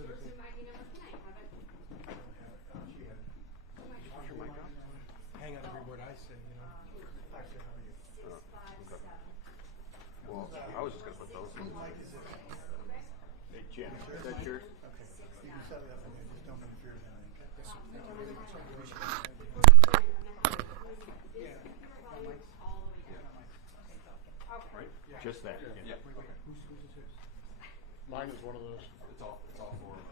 specifically. Hang on every word I say, you know. Actually, how are you? Okay. Well, I was just going to put those in. Hey, Jim, is that yours? Okay. You can set it up and just don't interfere with anything. Yes, sir. Right? Yeah. Just that. Yeah. Okay. Who's his? Mine is one of those. It's all four of us.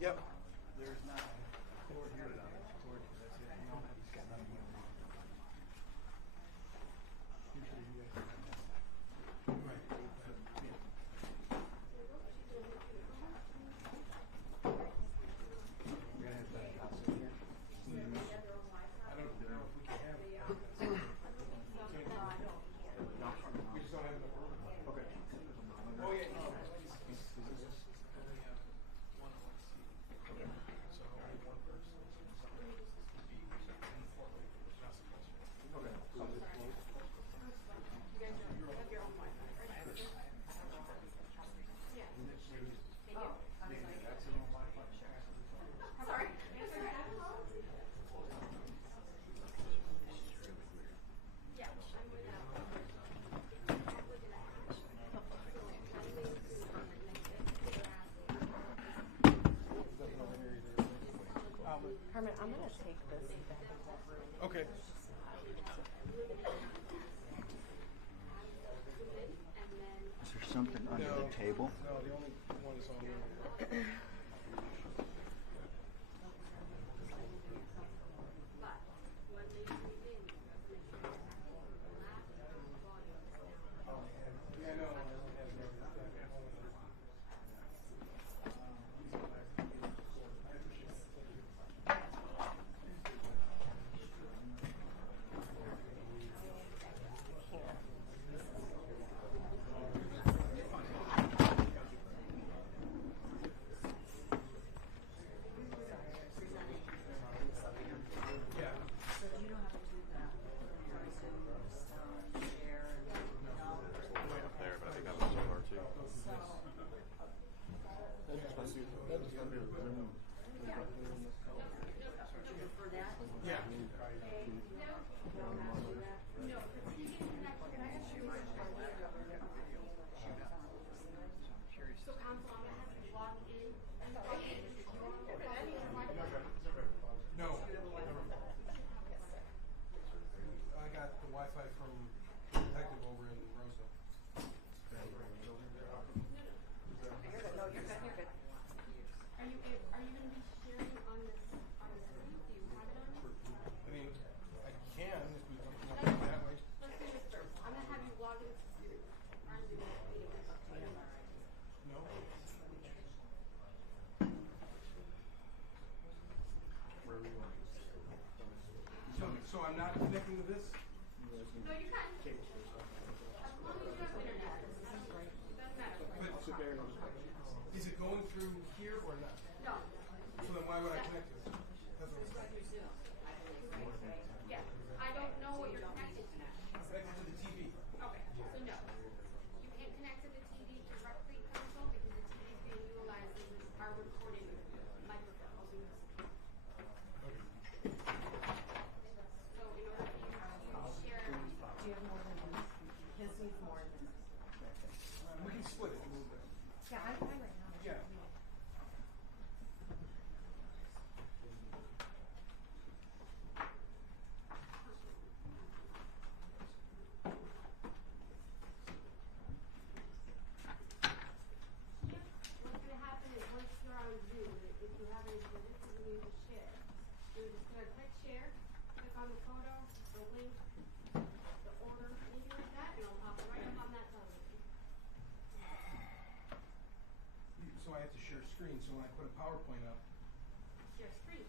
Yep. There's not. Cord here. That's it. No, he's got nothing here. Usually you guys have that. Right. We're gonna have that house in here. I don't know if we can have it. We just don't have enough room. Okay. Oh yeah. No. Herman, I'm going to take this back in that room. Okay. Is there something under the table? No, the only one is on the So I'm not connecting to this? No, you can. As long as you have internet. It doesn't matter. Is it going through here or not? No. So then why would I connect to it? That's what I'm saying. Yeah. I don't know what you're connected to. Connected to the TV. Okay. So no. You can't connect to the TV directly, Council, because the TV is being utilized as our recording microphone. So in order for you to share. Do you have more than this? His needs more than this. We can split it a little bit. Yeah, I'm fine right now. Yeah. What's going to happen is once you're on Zoom, if you have any visits and you need to share, you're just going to click share, click on the photo, the link, the order, anything like that, and it'll pop right up on that television. So I have to share screen. So when I put a PowerPoint up, Share screen.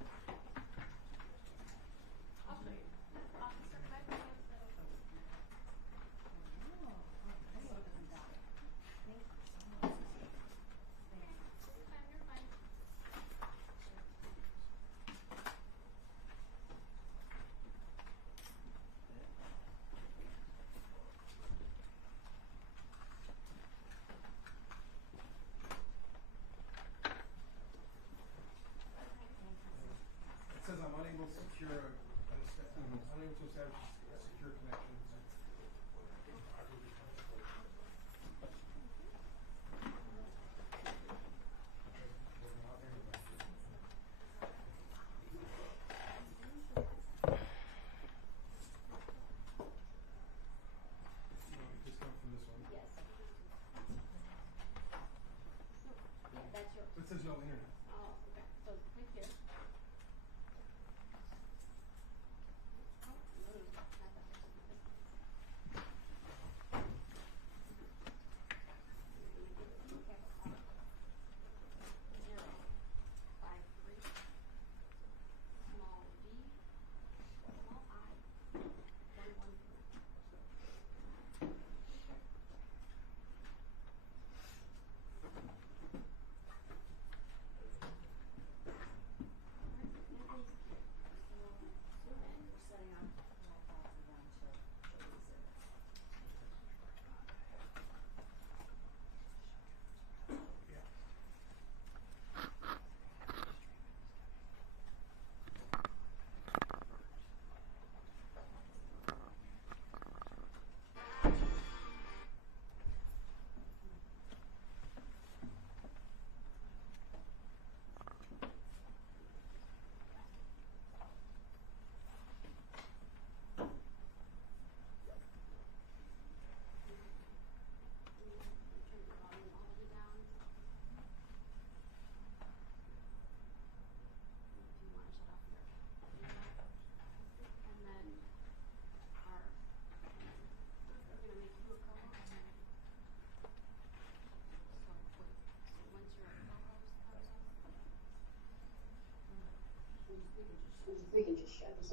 We can just shut this.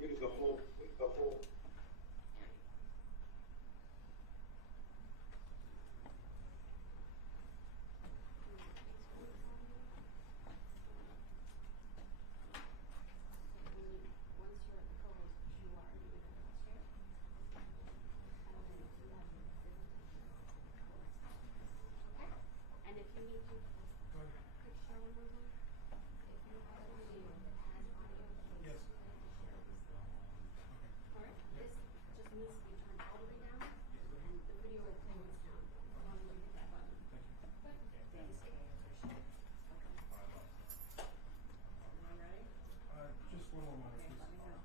We can go full. Once you're at the co-host, you are in the chair. Okay? And if you need to, quick show and move on. If you have a video that has audio, please Yes. share this. Alright? This just needs to be turned all the way down, and the video will play when it's down, as long as you hit that button. Good? Thanks, Kay, I appreciate it. Okay. Everyone ready? Just one more moment, Okay, please. let me know.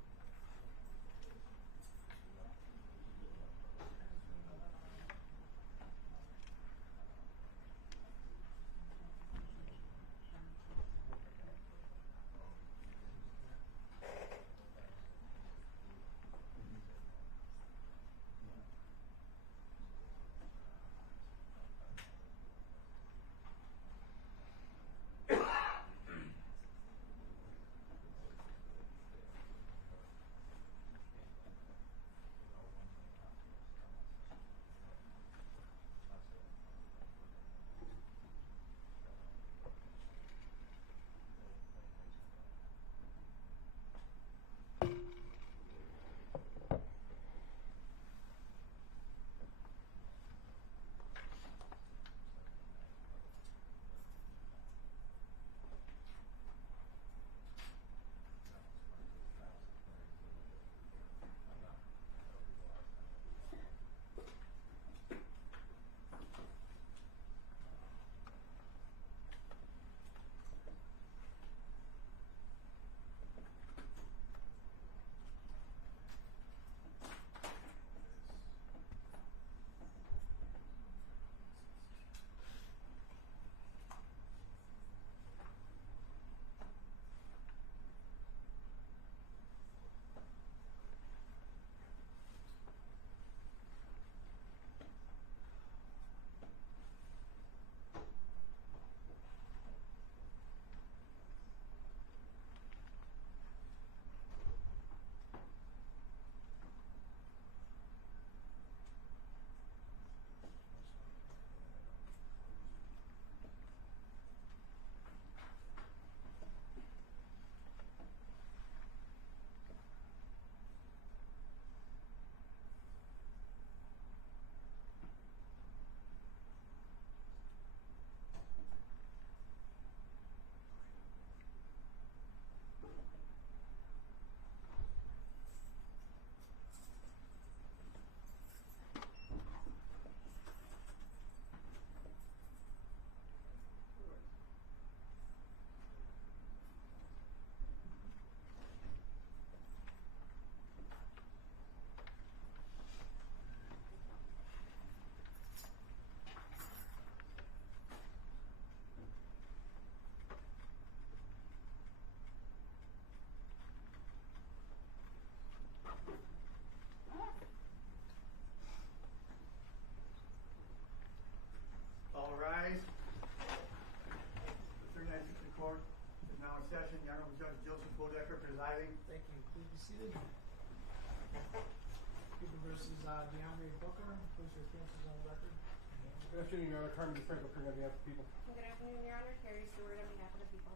All rise. The 39th District Court is now in session. The Honorable Judge Joseph Bodecker presiding. Thank you. Please be seated. People versus DeAndre Booker. Please your appearances on the record. Good afternoon, Your Honor. Carmen DeFranco, appearing on behalf of the people. Good afternoon, Your Honor. Carrie Stewart on behalf of the people.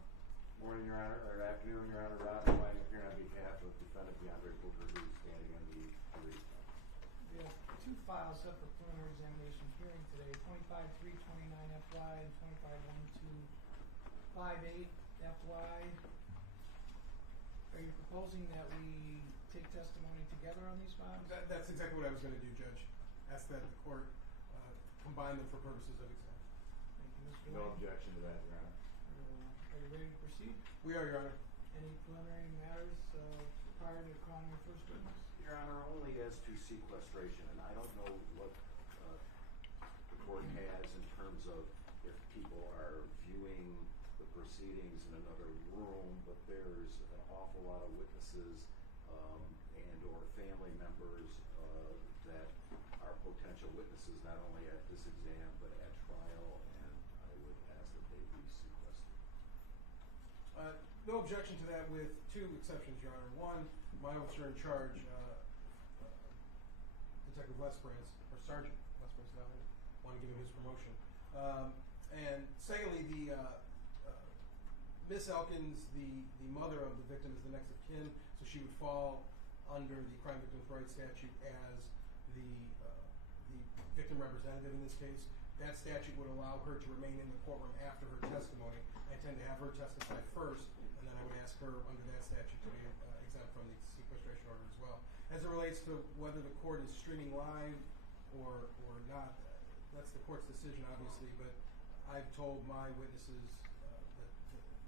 Morning, Your Honor, or afternoon, Your Honor. Robin White here on behalf of defendant DeAndre Booker, who is standing on the jury. We have two files set for preliminary examination hearing today, 25-329 FY and 25-1258 FY. Are you proposing that we take testimony together on these files? That's exactly what I was going to do, Judge. Ask that the court combine them for purposes of exam. Thank you, Mr. No White. objection to that, Your Honor. Are you ready to proceed? We are, Your Honor. Any preliminary matters prior to calling your first witness? Your Honor, only as to sequestration, and I don't know what the court has in terms of if people are viewing the proceedings in another room, but there's an awful lot of witnesses and or family members that are potential witnesses not only at this exam but at trial, and I would ask that they be sequestered. with two exceptions, Your Honor. One, my officer in charge, Detective Lesbrance, or Sergeant Lesbrance, now I want to give him his promotion. And secondly, the Miss Elkins, the mother of the victim, is the next of kin, so she would fall under the Crime Victims' Rights statute as the victim representative in this case. That statute would allow her to remain in the courtroom after her testimony. I intend to have her testify first, and then I would ask her under that statute to be exempt from the sequestration order as well. As it relates to whether the court is streaming live or not, that's the court's decision, obviously, but I've told my witnesses,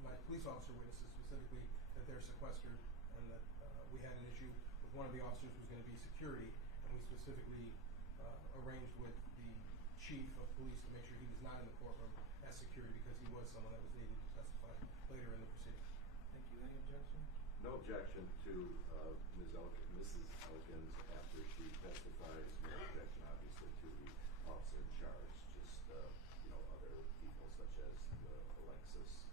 my police officer witnesses specifically, that they're sequestered, and that we had an issue with one of the officers who was going to be security, and we specifically arranged with the chief of police to make sure he was not in the courtroom as security because he was someone that was needed to testify later in the proceedings. Thank you. Any objection? No objection to Mrs. Elkins after she testifies. No objection, obviously, to the officer in charge. Just other people such as Alexis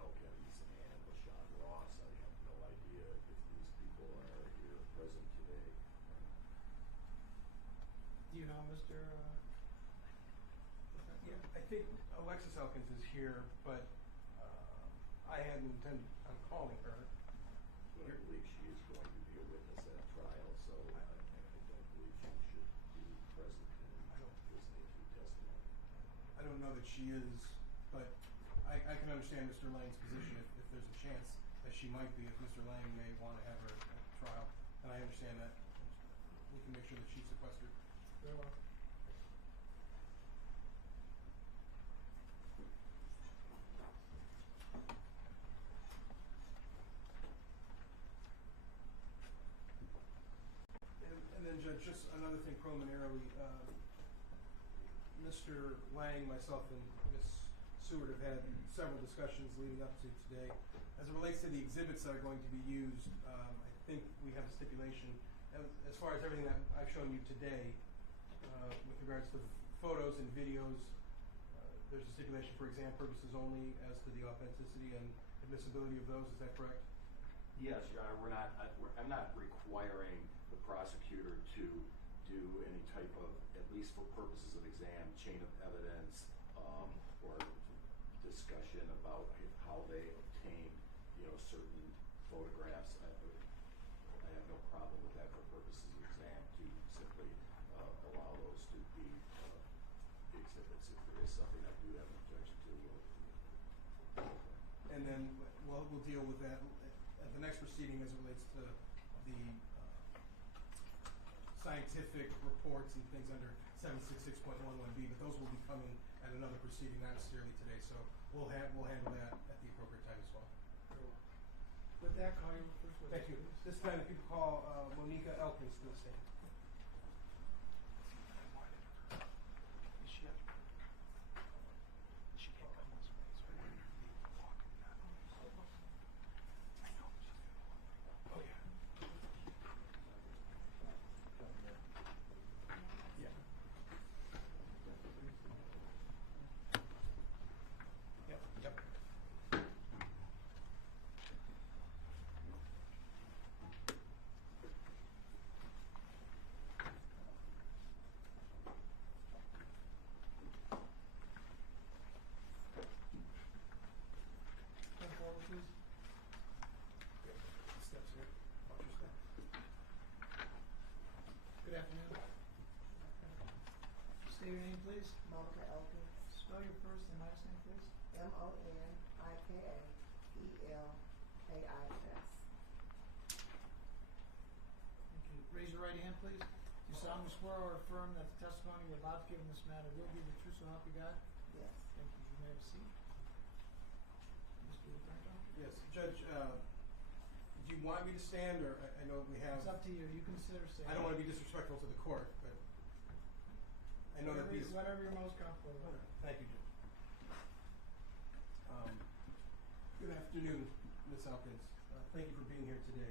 Elkins and LaShawn Ross. I have no idea if these people are here present today. Do you know Mr. Yeah, I think Alexis Elkins is here, but I hadn't intended on calling her. But I believe she is going to be a witness at trial, so I don't believe she should be present in listening to testimony. I don't know that she is, but I can understand Mr. Lang's position if there's a chance that she might be, if Mr. Lang may want to have her at trial, and I understand that. We can make sure that she's sequestered. Very well. And then, Judge, just another thing preliminarily. Mr. Lang, myself, and Ms. Seward have had several discussions leading up to today. As it relates to the exhibits that are going to be used, I think we have a stipulation. As far as everything that I've shown you today, with regards to photos and videos, there's a stipulation for exam purposes only as to the authenticity and admissibility of those. Is that correct? Yes, Your Honor. I'm not requiring the prosecutor to do any type of, at least for purposes of exam, chain of evidence or discussion about how they obtained, certain photographs. I have no problem with that for purposes of exam to simply allow those to be exhibits. If there is something I do have an objection to, And then we'll deal with that at the next proceeding as it relates to the scientific reports and things under 766.11B, but those will be coming at another proceeding, not necessarily today. So we'll handle that at the appropriate time as well. With that, call your first witness. Thank you. This time, if you could call Monica Elkins to the stand. Good afternoon. State your name, please. Monica Elkins, Spell your first and last name, please. MONIKAELKIS. Thank you. Raise your right hand, please. Do you solemnly swear or affirm that the testimony you're about to give in this matter will be the truth, so help you God? Yes. Thank you. You may have a seat. Mr. DeFranco? Yes, Judge. Do you want me to stand, or I know we have. It's up to you. You consider saying. I don't want to be disrespectful to the court, but I know that these. Whatever you're most comfortable with. Thank you, Judge. Good afternoon, Ms. Elkins. Thank you for being here today.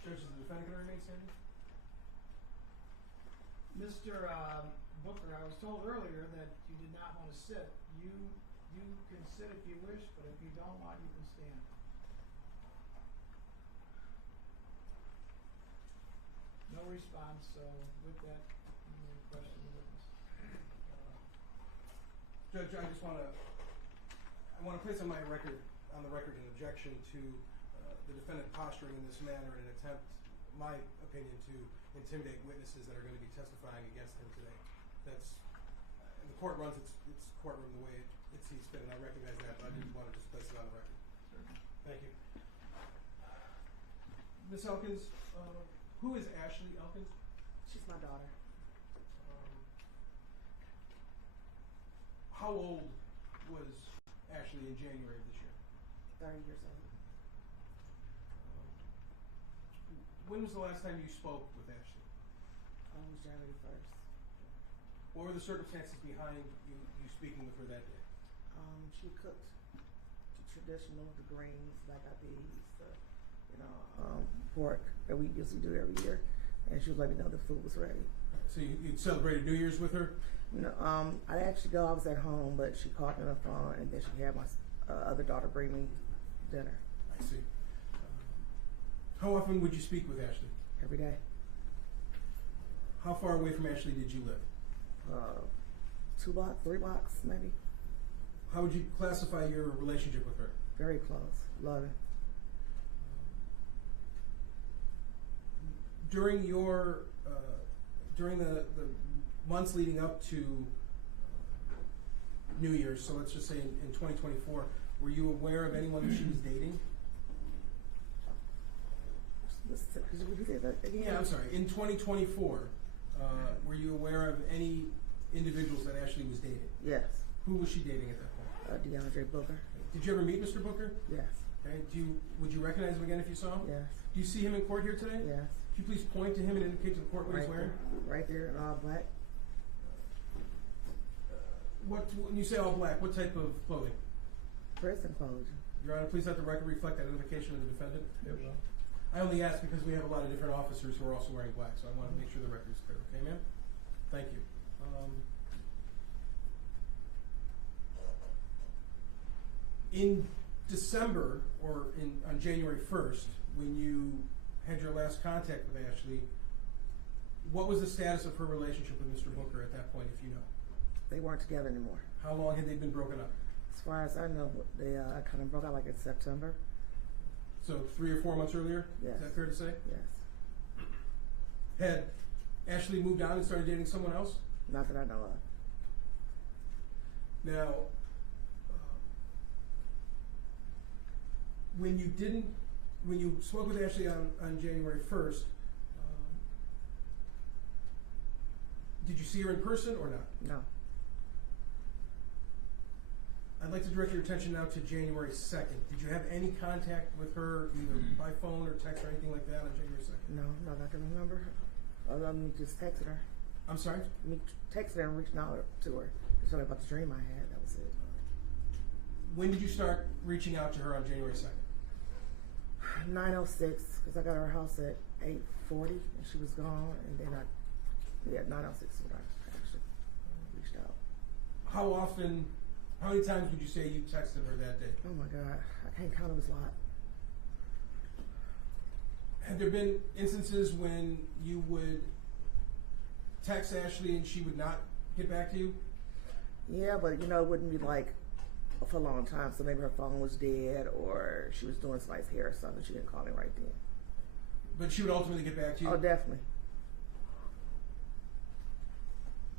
Judge, is the defendant going to remain standing? Mr. Booker, I was told earlier that you did not want to sit. You You can sit if you wish, but if you don't want, you can stand. No response, so with that, you may question the witness. Judge, I just want to place on the record an objection to the defendant posturing in this manner in an attempt, my opinion, to intimidate witnesses that are going to be testifying against him today. That's the court runs its courtroom the way it sees fit, and I recognize that, but I didn't want to just place it on the record. Thank you. Ms. Elkins, who is Ashley Elkins? She's my daughter. How old was Ashley in January of this year? 30 years old. When was the last time you spoke with Ashley? It was January 1st. What were the circumstances behind you speaking with her that day? She cooked the traditional, the greens, like I did, pork that we usually do every year, and she was letting me know the food was ready. So you celebrated New Year's with her? No, I actually I was at home, but she called me on the phone, and then she had my other daughter bring me dinner. I see. How often would you speak with Ashley? Every day. How far away from Ashley did you live? 2 blocks, 3 blocks, maybe. How would you classify your relationship with her? Very close. Love it. During the months leading up to New Year's, so let's just say in 2024, were you aware of anyone that she was dating? Could you repeat that again? Yeah, I'm sorry. In 2024, were you aware of any individuals that Ashley was dating? Yes. Who was she dating at that point? DeAndre Booker. Did you ever meet Mr. Booker? Yes. Okay. Would you recognize him again if you saw him? Yes. Do you see him in court here today? Yes. Could you please point to him and indicate to the court what he's wearing? Right there in all black. When you say all black, what type of clothing? Prison clothes. Your Honor, please let the record reflect that identification of the defendant. It will. I only ask because we have a lot of different officers who are also wearing black, so I want to make sure the record is clear. Okay, ma'am? Thank you. In December, or on January 1st, when you had your last contact with Ashley, what was the status of her relationship with Mr. Booker at that point, if you know? They weren't together anymore. How long had they been broken up? As far as I know, they kind of broke out like in September. So 3 or 4 months earlier? Yes. Is that fair to say? Yes. Had Ashley moved on and started dating someone else? Not that I know of. Now, when you spoke with Ashley on January 1st, did you see her in person or not? No. I'd like to direct your attention now to January 2nd. Did you have any contact with her either by phone or text or anything like that on January 2nd? No, not that I can remember. Other than me just texting her. I'm sorry? Me texting her and reaching out to her. Just telling her about the dream I had. That was it. When did you start reaching out to her on January 2nd? 9:06, because I got her house at 8:40 and she was gone, and then 9:06 is when I actually reached out. How many times would you say you texted her that day? Oh my God, I can't count, it was a lot. Have there been instances when you would text Ashley and she would not get back to you? Yeah, but it wouldn't be like for a long time, so maybe her phone was dead or she was doing somebody's hair or something. She didn't call me right then. But she would ultimately get back to you? Oh, definitely.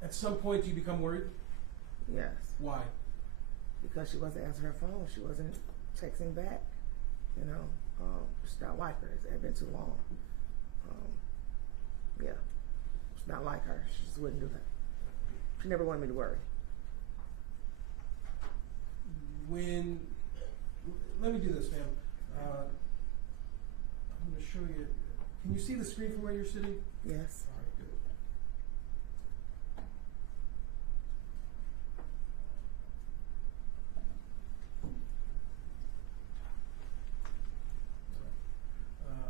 At some point, do you become worried? Yes. Why? Because she wasn't answering her phone. She wasn't texting back. It's not like her. It had been too long. Yeah. It's not like her. She just wouldn't do that. She never wanted me to worry. Let me do this, ma'am. I'm going to show you. Can you see the screen from where you're sitting? Yes. All right, good.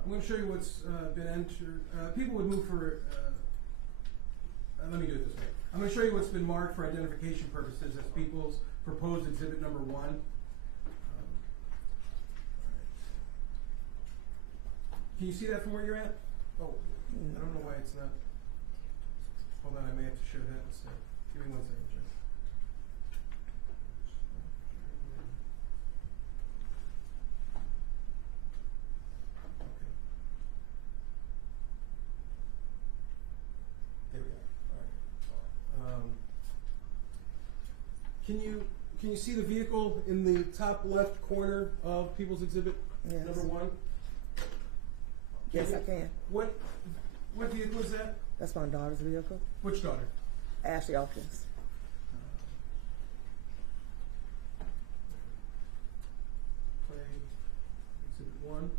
I'm going to show you what's been entered. People would move for. Let me do it this way. I'm going to show you what's been marked for identification purposes as people's proposed exhibit number 1. All right. Can you see that from where you're at? Oh, I don't know why it's not. Hold on, I may have to share that instead. Give me 1 second, Jim. Okay. There we go. All right. Can you see the vehicle in the top left corner of People's Exhibit Yes. number 1? Yes, I can. What vehicle is that? That's my daughter's vehicle. Which daughter? Ashley Elkins. Play Exhibit 1.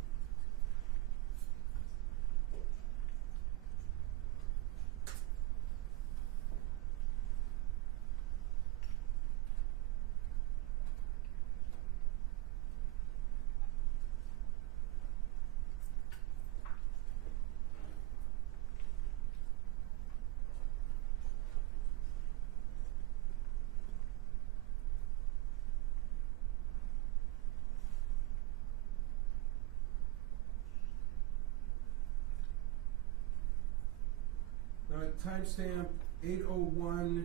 Timestamp 8:01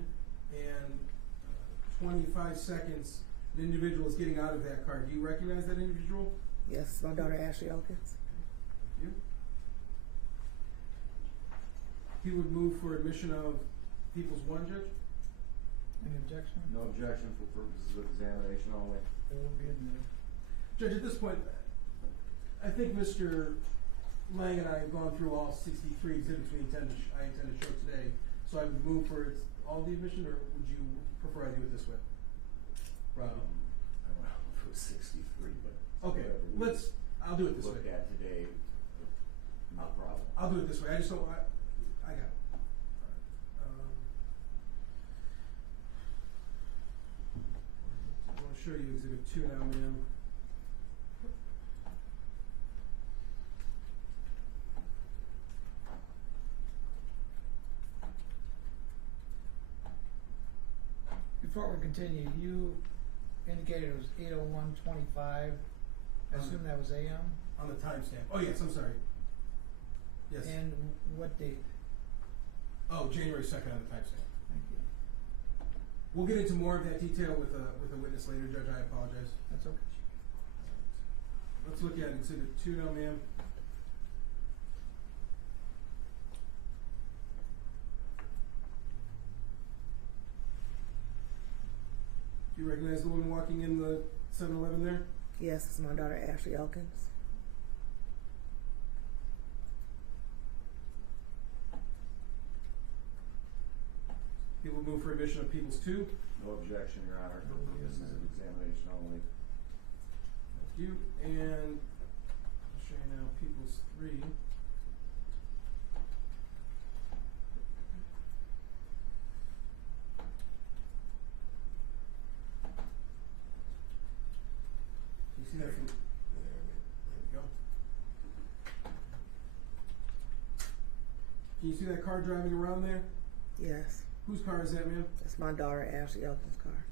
and 25 seconds. The individual is getting out of that car. Do you recognize that individual? Yes, my daughter Ashley Elkins. Thank you. He would move for admission of People's 1, Judge? Any objection? No objection for purposes of examination only. It will be admitted. Judge, at this point, I think Mr. Lang and I have gone through all 63 exhibits I intend to show today. So I would move for all the admission, or would you prefer I do it this way? Rob? I don't know if it was 63, but Okay, whatever we I'll do it this look way. at today, no problem. I'll do it this way. I just don't, I got it. I want to show you exhibit 2 now, ma'am. Before we continue, you indicated it was 8:01:25. I assume that was AM? On the timestamp. Oh, yes, I'm sorry. Yes. And what date? Oh, January 2nd on the timestamp. Thank you. We'll get into more of that detail with a witness later, Judge. I apologize. That's okay. Let's look at exhibit 2 now, ma'am. Do you recognize the woman walking in the 7-Eleven there? Yes, it's my daughter Ashley Elkins. He will move for admission of Peoples 2. No objection, Your Honor, for purposes of examination only. Thank you. And I'll show you now Peoples 3. You see that from there we go. Can you see that car driving around there? Yes, Whose car is that, ma'am? that's my daughter Ashley Elkins' car.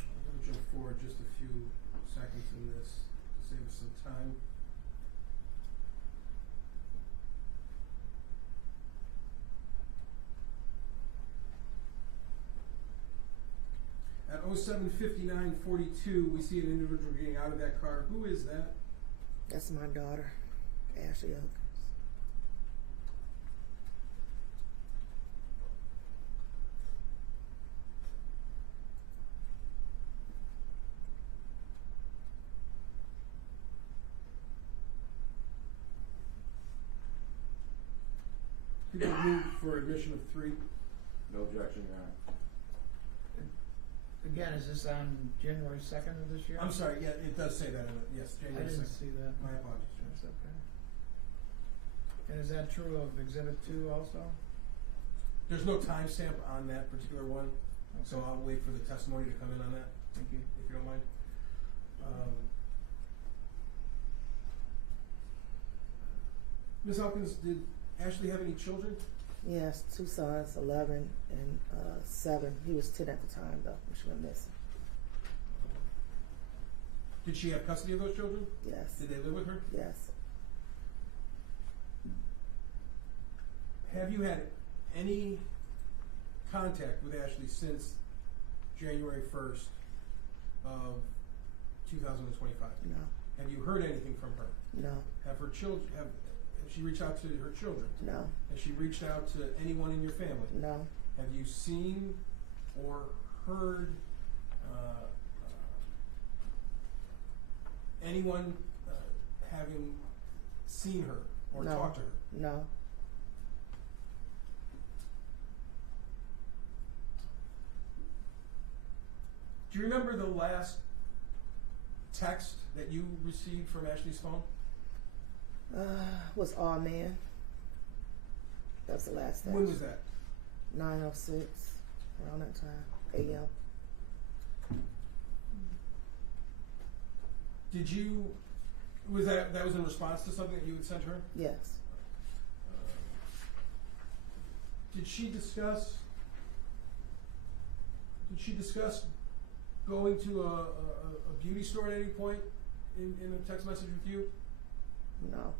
I'm going to jump forward just a few seconds in this to save us some time. At 07:59:42, we see an individual getting out of that car. Who is that? That's my daughter Ashley Elkins. People move for admission of 3. No objection, Your Honor. Again, is this on January 2nd of this year? I'm sorry, yeah, it does say that in it, yes, I January didn't 6th. see that. My apologies, That's Judge. okay. And is that true of Exhibit 2 also? There's no timestamp on that particular one, so I'll wait for the testimony to come in on that, Thank you. if you don't mind. Ms. Elkins, did Ashley have any children? Yes, 2 sons, 11 and 7. He was 10 at the time though, when she went missing. Did she have custody of those children? Yes, Did they live with her? yes. Have you had any contact with Ashley since January 1st of 2025? No, Have you heard anything from her? no, Have her children, have she reached out to her children? no, Has she reached out to anyone in your family? no, Have you seen or heard anyone having seen her or No. talked to her? no. Do you remember the last text that you received from Ashley's phone? Was all men. That was the last thing. When was that? 9:06, around that time, a.m. Did you, was that was in response to something that you had sent her? Yes, Did she discuss going to a beauty store at any point in a text message with you? no,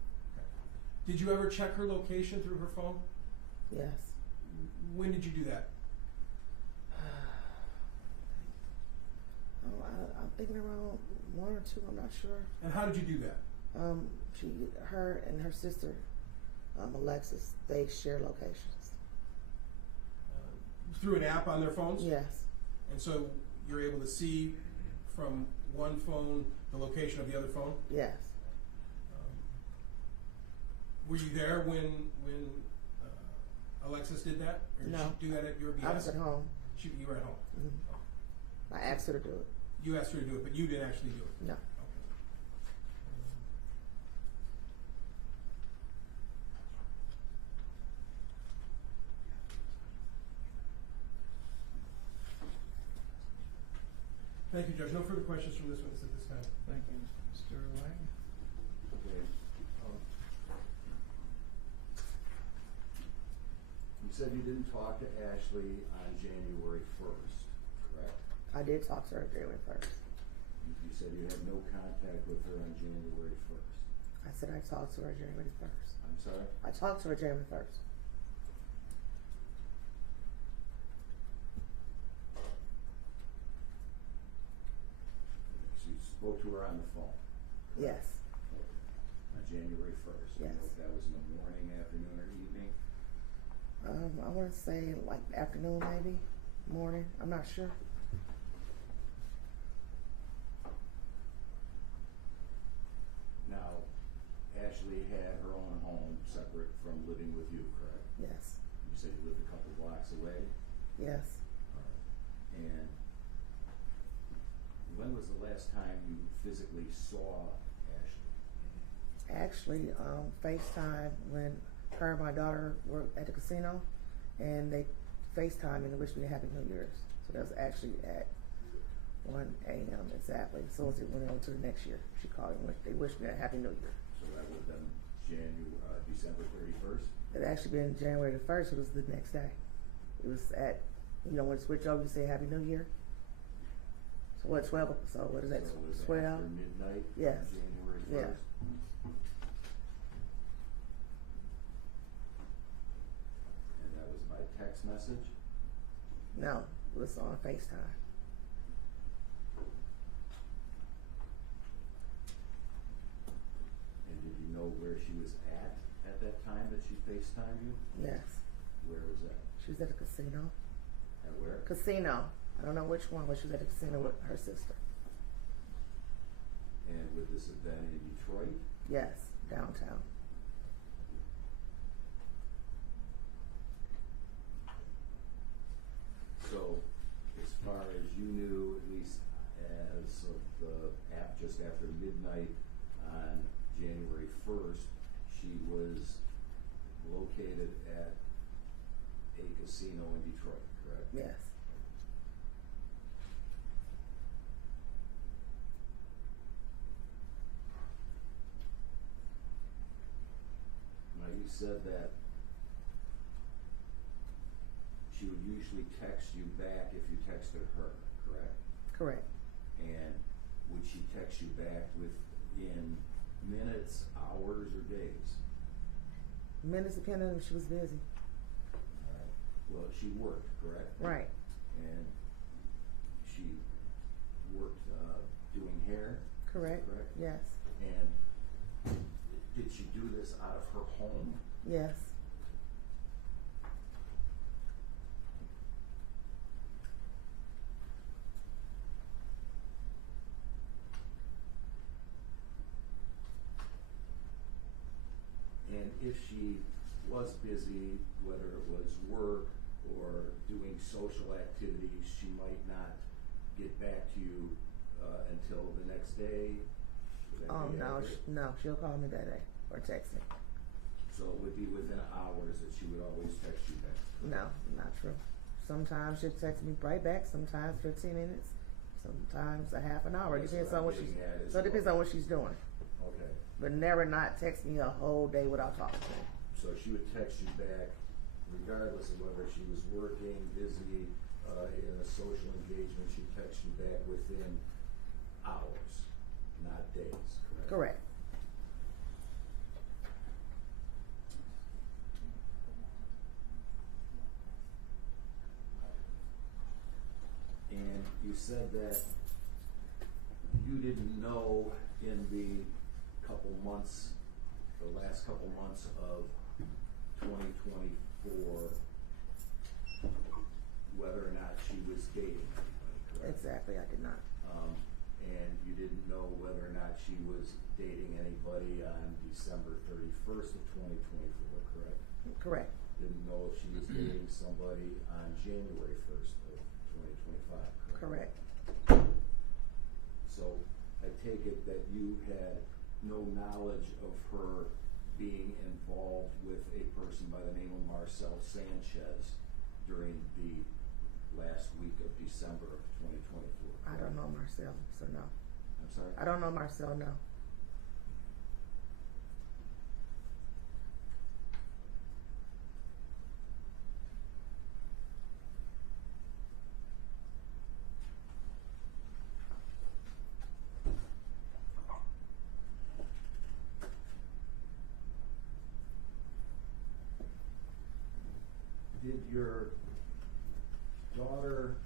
Did you ever check her location through her phone? yes. When did you do that? Oh, I'm thinking around 1 or 2. I'm not sure. And how did you do that? Her and her sister, Alexis, they share locations. Through an app on their phones? Yes, And so you're able to see from one phone the location of the other phone? yes, Were you there when Alexis did that? Or did No. she do that at your behest? I was at home. You were at home. I asked her to do it. You asked her to do it, but you didn't actually do it. No, Okay. Thank you, Judge. No further questions from this witness at this time. Thank you, Mr. Lang. Okay. You said you didn't talk to Ashley on January 1st, correct? I did talk to her January 1st. You said you had no contact with her on January 1st. I said I talked to her January 1st. I'm sorry? I talked to her January 1st. So you spoke to her on the phone? Yes, On January 1st? You Yes. know if that was in the morning, afternoon, or evening? I want to say like afternoon, maybe morning. I'm not sure. Now, Ashley had her own home separate from living with you, correct? Yes, You said you lived a couple blocks away? yes. And when was the last time you physically saw Ashley? Actually, FaceTime when her and my daughter were at the casino, and they FaceTime and wished me a Happy New Year's. So that was actually at 1 a.m. exactly. As soon as it went on to the next year, she called and they wished me a Happy New Year. So that would have been December 31st? It actually been January the 1st. It was the next day. It was at, when you switch over, you say Happy New Year. So what, 12? So what is that? So it was 12? after midnight? Yes. On January 1st? Yeah. And that was by text message? No, it was on FaceTime. And did you know where she was at that time that she FaceTimed you? Yes. Where was that? She was at the casino. At where? Casino. I don't know which one, but she was at the casino with her sister. And would this have been in Detroit? Yes, downtown. you knew, at least as of just after midnight on January 1st, she was located at a casino in Detroit, correct? Yes. Now, you said that she would usually text you back if you texted her, correct? Correct. And would she text you back within minutes, hours, or days? Minutes depending on if she was busy. Well, she worked, correct? Right. And she worked doing hair? Correct. Correct? Yes. And did she do this out of her home? Yes. And if she was busy, whether it was work or doing social activities, she might not get back to you until the next day? Would that Oh, be no, accurate? no, she'll call me that day or text me. So it would be within hours that she would always text you back? No, not true. Sometimes she'll text me right back, sometimes 15 minutes, sometimes a half an hour. It That's depends what on I'm what she's, getting at is so it depends what- on what she's doing. Okay. But never not text me a whole day without talking to me. So she would text you back regardless of whether she was working, busy, in a social engagement, she'd text you back within hours, not days, correct? Correct. And you said that you didn't know in the last couple months of 2024 whether or not she was dating anybody, correct? Exactly, I did not. And you didn't know whether or not she was dating anybody on December 31st of 2024, correct? Correct. Didn't know if she was dating somebody on January 1st of 2025, correct? Correct. So I take it that you had no knowledge of her being involved with a person by the name of Marcel Sanchez during the last week of December of 2024. I don't know Marcel, so no. I'm sorry? I don't know Marcel, no. Did your daughter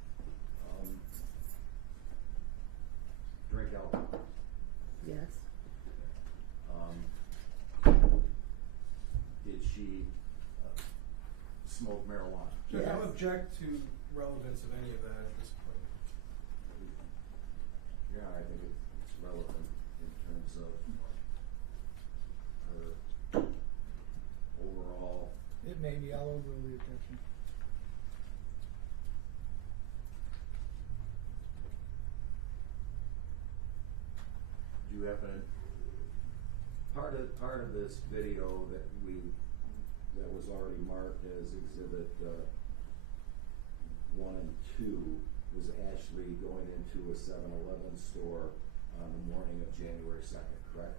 drink alcohol? Yes. Did she smoke marijuana? Judge, Yes. I would object to relevance of any of that at this point. Yeah, I think it's relevant in terms of her overall. It may be, I'll overrule the objection. Do you have part of this video that was already marked as exhibit 1 and 2 was Ashley going into a 7-Eleven store on the morning of January 2nd, correct?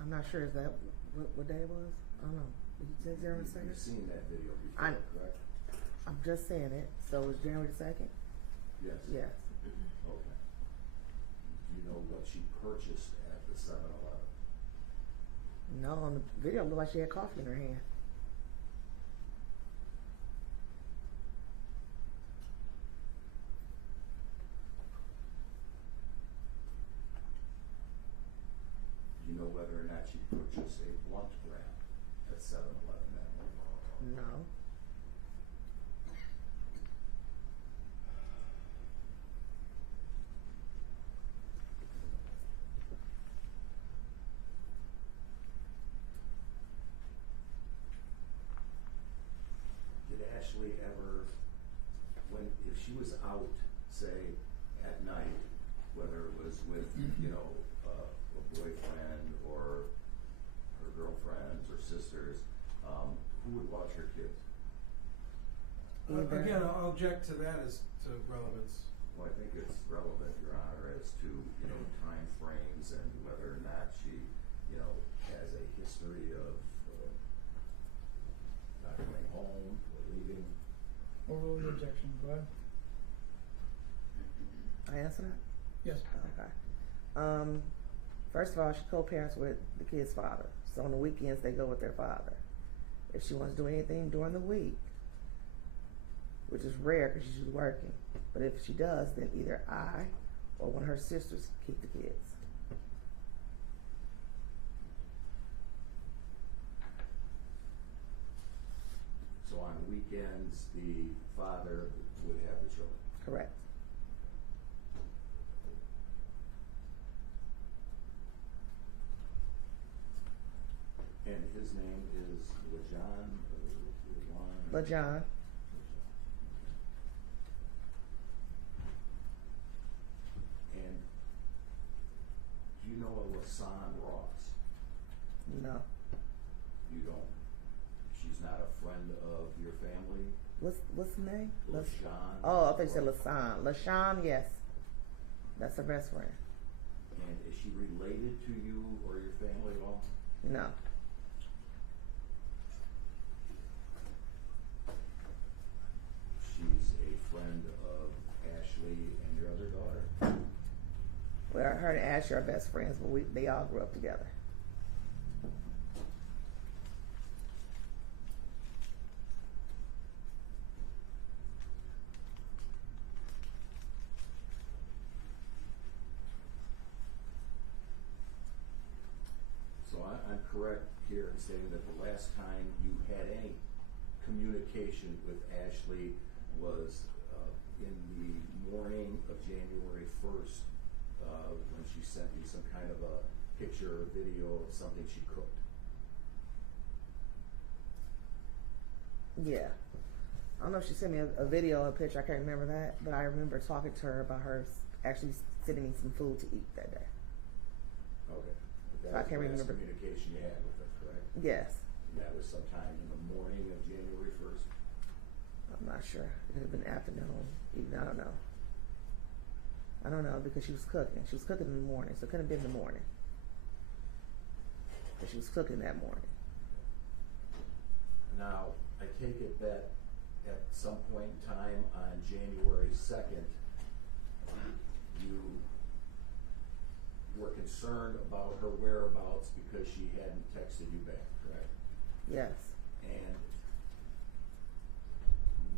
I'm not sure, is that what day it was? I don't know. Did you say January 2nd? You've seen that video before, correct? I'm just saying it. So it was January 2nd? Yes. Yes. Okay. Do you know what she purchased at the 7-Eleven? No, on the video it looked like she had coffee in her hand. Do you know whether or not she purchased a blunt wrap at 7-Eleven that morning? No. Did Ashley ever she was out, say, at night, whether it was with, you know, a boyfriend or her girlfriends or sisters, who would watch her kids? Either. Again, I'll object to that as to relevance. Well, I think it's relevant, Your Honor, as to, you know, time frames and whether or not she, you know, has a history of not coming home or leaving. Overrule the objection, go ahead. I answer that? Yes. Okay. First of all, she co-parents with the kid's father. So on the weekends, they go with their father. If she wants to do anything during the week, which is rare because she's working, but if she does, then either I or one of her sisters keep the kids. So on weekends, the father would have the children. Correct. And his name is LaJohn? LaJohn. And do you know a LaSawn Ross? No. You don't? She's not a friend of your family? What's the name? LaShawn? Oh, I thought you said LaSawn. LaShawn, yes. That's her best friend. And is she related to you or your family at all? No. She's a friend of Ashley and your other daughter? Well, her and Ashley are best friends, but they all grew up together. So I'm correct here in saying that the last time you had any communication with Ashley was in the morning of January 1st when she sent you some kind of a picture or video of something she cooked. Yeah. I don't know if she sent me a video or a picture, I can't remember that, but I remember talking to her about her actually sending me some food to eat that day. Okay. But I that can't was the last remember. communication you had with her, correct? Yes. And that was sometime in the morning of January 1st? I'm not sure. It could have been afternoon. Even I don't know. I don't know because she was cooking. She was cooking in the morning, so it couldn't have been in the morning. But she was cooking that morning. Now, I take it that at some point in time on January 2nd, you were concerned about her whereabouts because she hadn't texted you back, correct? Yes. And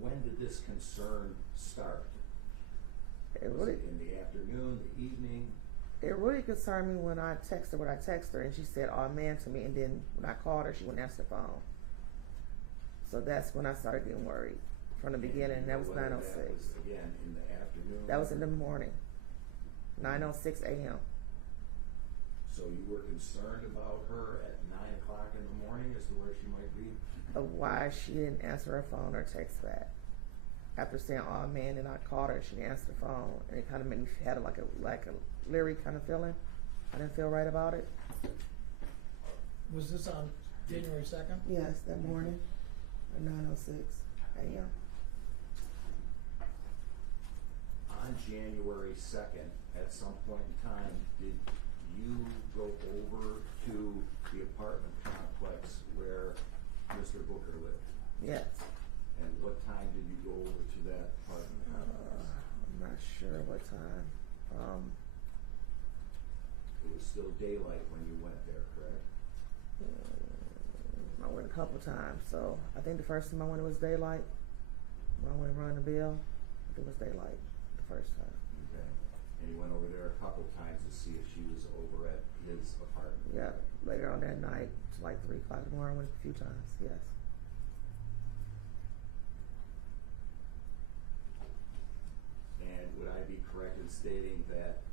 when did this concern start? It Was really, it in the afternoon, the evening? it really concerned me when I texted what I texted her, and she said, "Oh man," to me, and then when I called her, she wouldn't answer the phone. So that's when I started getting worried from the beginning. And that was Whether 9:06. That was again in the afternoon? That was in the morning, 9:06 a.m. So you were concerned about her at 9 o'clock in the morning as to where she might be? Of why she didn't answer her phone or text back. After saying, "Oh man," and I called her, she didn't answer the phone, and it kind of made me have like a leery kind of feeling. I didn't feel right about it. Was this on January 2nd? Yes, that morning at 9:06 a.m. On January 2nd, at some point in time, did you go over to the apartment complex where Mr. Booker lived? Yes. And what time did you go over to that apartment complex? I'm not sure what time. It was still daylight when you went there, correct? I went a couple times, so I think the first time I went it was daylight. When I went and run the bill, it was daylight the first time. Okay. And you went over there a couple times to see if she was over at his apartment? Yeah, later on that night, to like 3 o'clock in the morning, I went a few times, yes. And would I be correct in stating that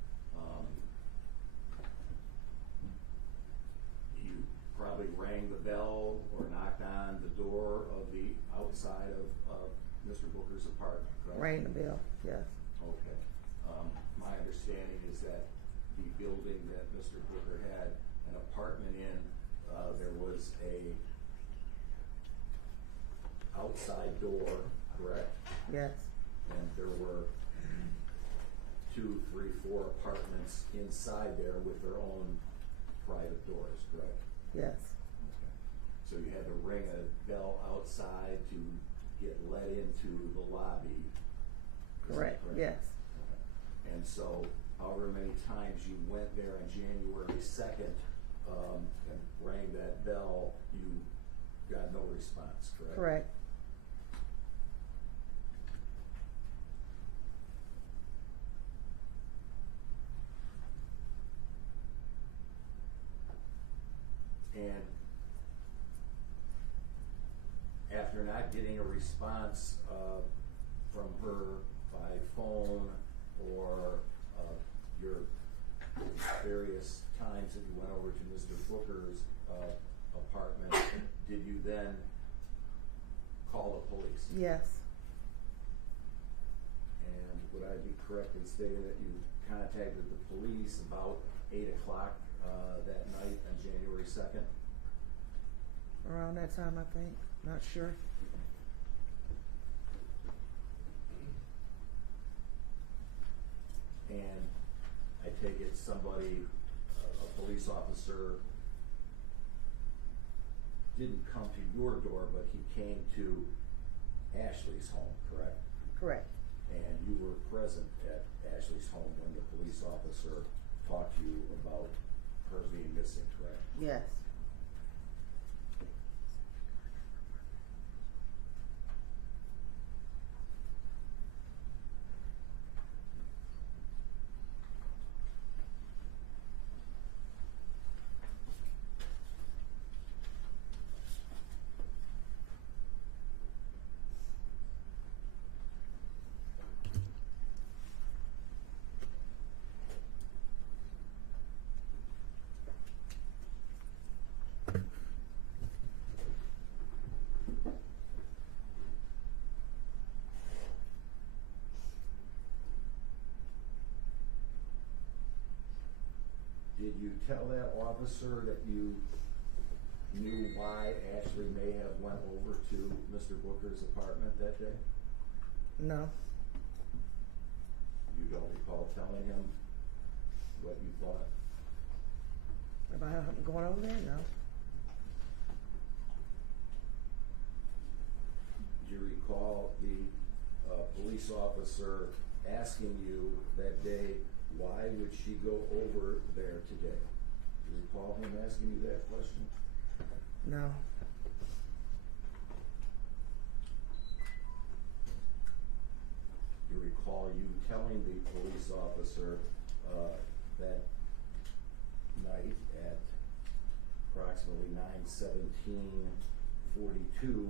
you probably rang the bell or knocked on the door of the outside of Mr. Booker's apartment, correct? Rang the bell, yes. Okay. My understanding is that the building that Mr. Booker had an apartment in, there was a outside door, correct? Yes, And there were 2, 3, 4 apartments inside there with their own private doors, correct? yes, So you had to ring a bell outside to get let into the lobby. Is that correct, yes. Okay. And so however many times you went there on January 2nd, and rang that bell, you got no response, correct? Correct. And after not getting a response from her by phone or your various times that you went over to Mr. Booker's apartment, did you then call the police? Yes, And would I be correct in stating that you contacted the police about 8 o'clock that night on January 2nd? around that time, I think, not sure. And I take it somebody, a police officer, didn't come to your door, but he came to Ashley's home, correct? Correct, And you were present at Ashley's home when the police officer talked to you about her being missing, correct? yes, Did you tell that officer that you knew why Ashley may have went over to Mr. Booker's apartment that day? no, You don't recall telling him what you thought? about going over there, no. Do you recall the police officer asking you that day, why would she go over there today? Do you recall him asking you that question? No, Do you recall you telling the police officer that night at approximately 9:17:42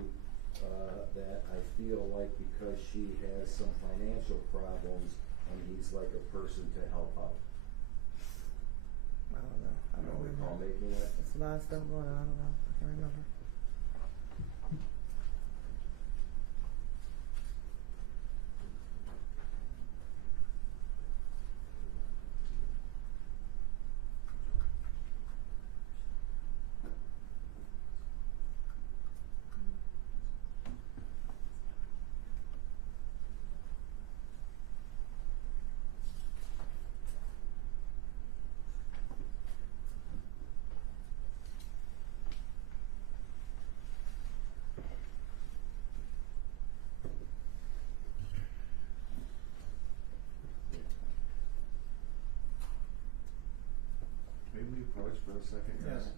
that I feel like because she has some financial problems and he's like a person to help out? I don't know, I You don't don't recall remember. making that? There's a lot of stuff going on, I don't know, I can't remember. May we approach for a second? Your Yes. Honor?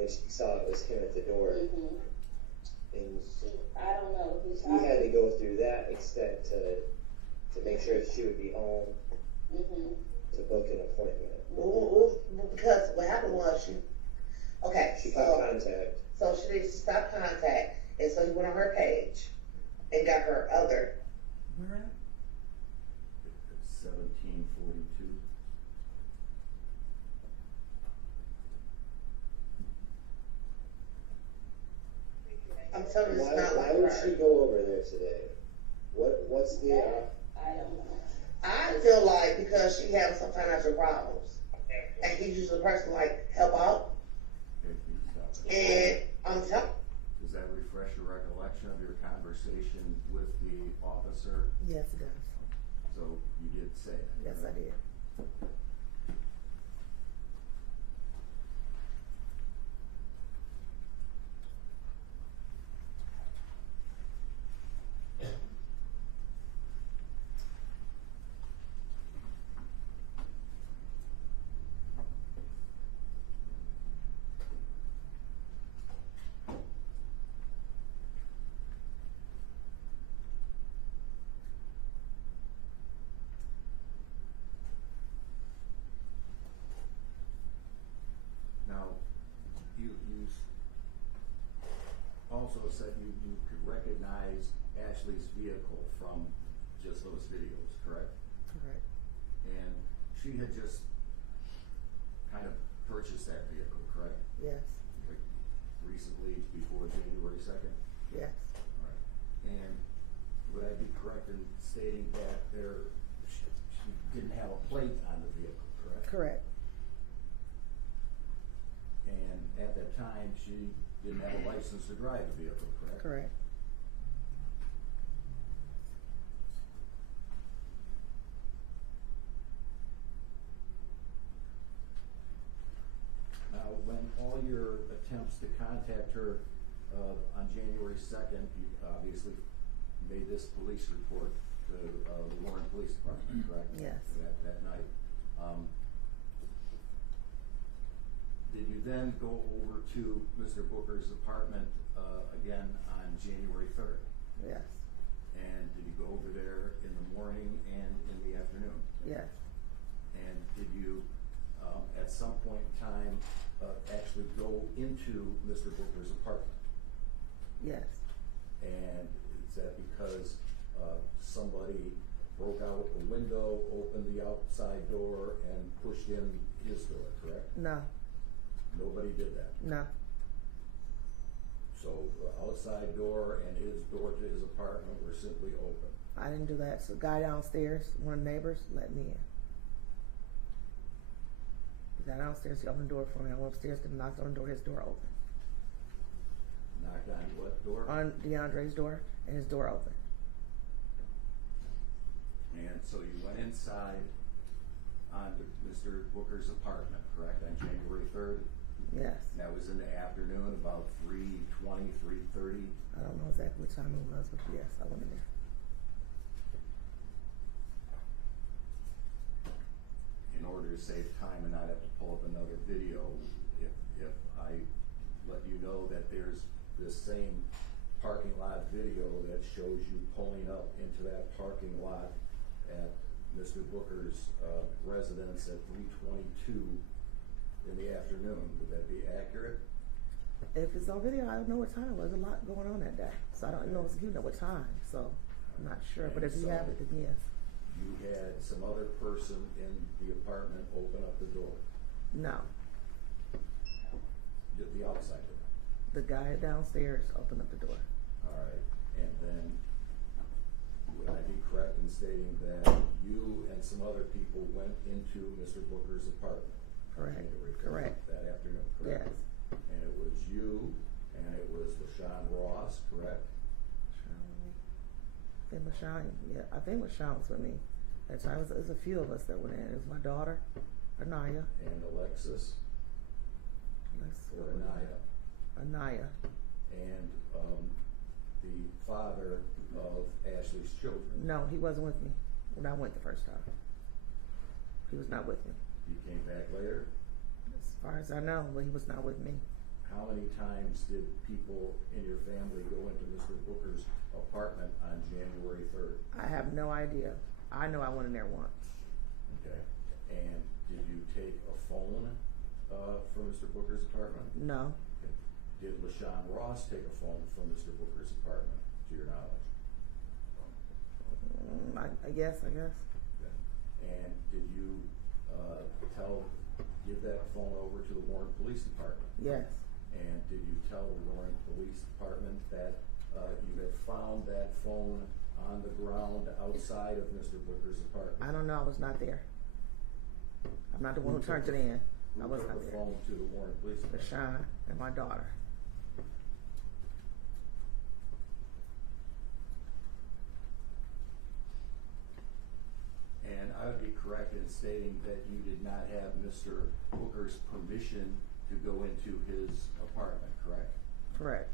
when she saw it was him at the door. Mm-hmm. And I don't know. he had to go through that extent to make sure that she would be home Mm-hmm. to book an appointment. Well, because what happened was she She got contact. So she stopped contact, and so he went on her page and got her other. Where at? 1742. I'm telling you, it's not Why like would her. she go over there today? What's the I don't know. I feel like because she has some financial problems, and he's usually a person like help out, and I'm telling. Does that refresh your recollection of your conversation with the officer? Yes, it does. So you did say that? Yes, I did. Now, you also said you could recognize Ashley's vehicle from just those videos, correct? Correct. And she had just kind of purchased that vehicle, correct? Yes. Like recently, before January 2nd? Yes. All right. And would I be correct in stating that she didn't have a plate on the vehicle, correct? Correct. And at that time, she didn't have a license to drive the vehicle, correct? Correct. Now, when all your attempts to contact her on January 2nd, you obviously made this police report to the Warren Police Department, correct? Yes. That night. Did you then go over to Mr. Booker's apartment again on January 3rd? Yes. And did you go over there in the morning and in the afternoon? Yes. And did you, at some point in time, actually go into Mr. Booker's apartment? Yes. And is that because somebody broke out a window, opened the outside door, and pushed in his door, correct? No. Nobody did that. No. So the outside door and his door to his apartment were simply open. I didn't do that. So the guy downstairs, one of the neighbors, let me in. The guy downstairs, he opened the door for me. I went upstairs to knock on the door, his door open. Knocked on what door? On DeAndre's door, and his door open. And so you went inside on Mr. Booker's apartment, correct, on January 3rd? Yes. And that was in the afternoon, about 3:20, 3:30? I don't know exactly what time it was, but yes, I went in there. In order to save time and not have to pull up another video, if I let you know that there's this same parking lot video that shows you pulling up into that parking lot at Mr. Booker's residence at 3:22 in the afternoon, would that be accurate? If it's on video, I don't know what time. There's a lot going on that day, so I don't know if you know what time. So I'm not sure. But if you have it, then yes. You had some other person in the apartment open up the door, No. the outside door. The guy downstairs opened up the door. All right, and then would I be correct in stating that you and some other people went into Mr. Booker's apartment? Correct. January 3rd, Correct. That afternoon, correct? Yes. And it was you, and it was LaShawn Ross, correct? I think LaShawn, yeah, I think LaShawn was with me. That time, it was a few of us that went in. It was my daughter, Anaya. And Alexis, or Anaya. and the father of Ashley's children. No, he wasn't with me when I went the first time. He was not with me. He came back later? As far as I know, but he was not with me. how many times did people in your family go into Mr. Booker's apartment on January 3rd? I have no idea. I know I went in there once. Okay. And did you take a phone from Mr. Booker's apartment? No. Okay. Did LaShawn Ross take a phone from Mr. Booker's apartment, to your knowledge? I guess. Okay. And did you give that phone over to the Warren Police Department? Yes. And did you tell the Warren Police Department that you had found that phone on the ground outside of Mr. Booker's apartment? I don't know. I was not there. I'm not the one who turned it in. I was Who not took the there. phone to the Warren Police Department? LaShawn and my daughter. And I would be correct in stating that you did not have Mr. Booker's permission to go into his apartment, correct? Correct.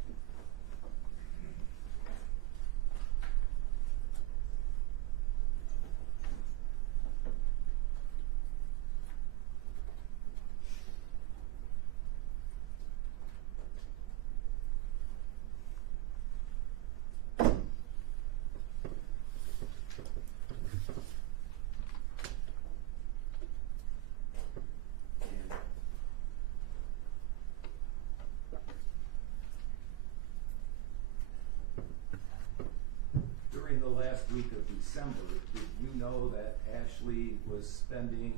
During the last week of December, did you know that Ashley was spending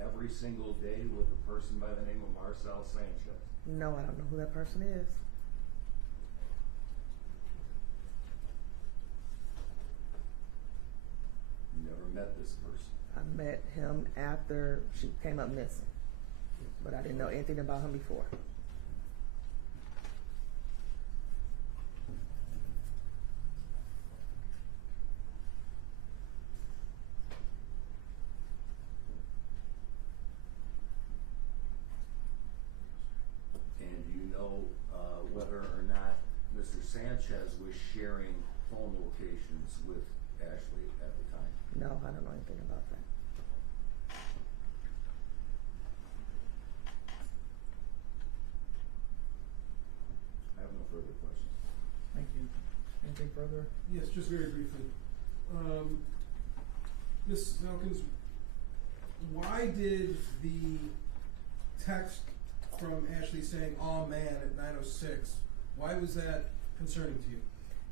every single day with a person by the name of Marcel Sanchez? No, I don't know who that person is. You never met this person. I met him after she came up missing, but I didn't know anything about him before. And do you know whether or not Mr. Sanchez was sharing phone locations with Ashley at the time? No, I don't know anything about that. I have no further questions. Thank you. Anything further? Yes, just very briefly. Ms. Elkins, why did the text from Ashley saying, "aw man," at 9:06, why was that concerning to you?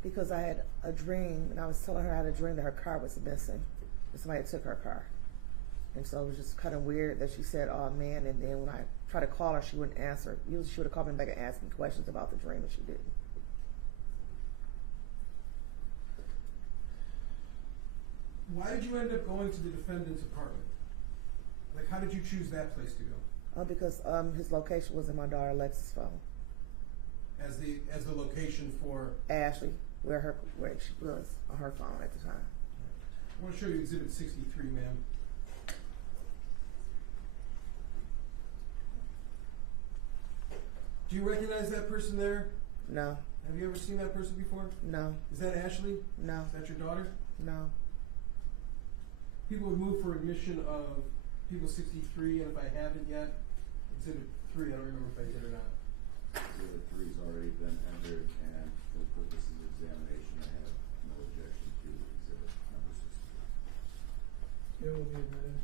Because I had a dream, and I was telling her I had a dream that her car was missing. And somebody took her car. And so it was just kind of weird that she said, "oh man," and then when I tried to call her, she wouldn't answer. Usually she would have called me back and asked me questions about the dream, and she didn't. Why did you end up going to the defendant's apartment? Like, how did you choose that place to go? Because his location was in my daughter Alexis' phone. As the location for... Ashley, where she was on her phone at the time. I want to show you Exhibit 63, ma'am. Do you recognize that person there? No. Have you ever seen that person before? No. Is that Ashley? No. Is that your daughter? No. People would move for admission of People 63, and if I haven't yet, Exhibit 3, I don't remember if I did or not. Exhibit 3's already been entered, and for purposes of examination, I have no objection to exhibit number 63. It will be admitted.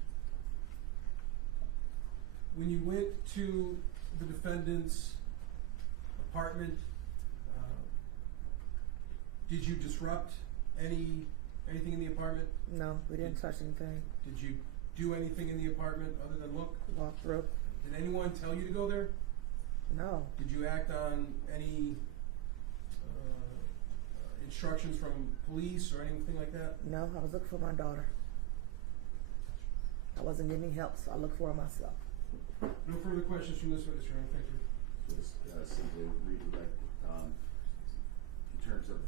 When you went to the defendant's apartment, did you disrupt anything in the apartment? No, we didn't touch anything. Did you do anything in the apartment other than look? Walk through. Did anyone tell you to go there? No. Did you act on any instructions from police or anything like that? No, I was looking for my daughter. I wasn't getting help, so I looked for her myself. No further questions from this witness, Your Honor. Thank you. Just simply redirect, in terms of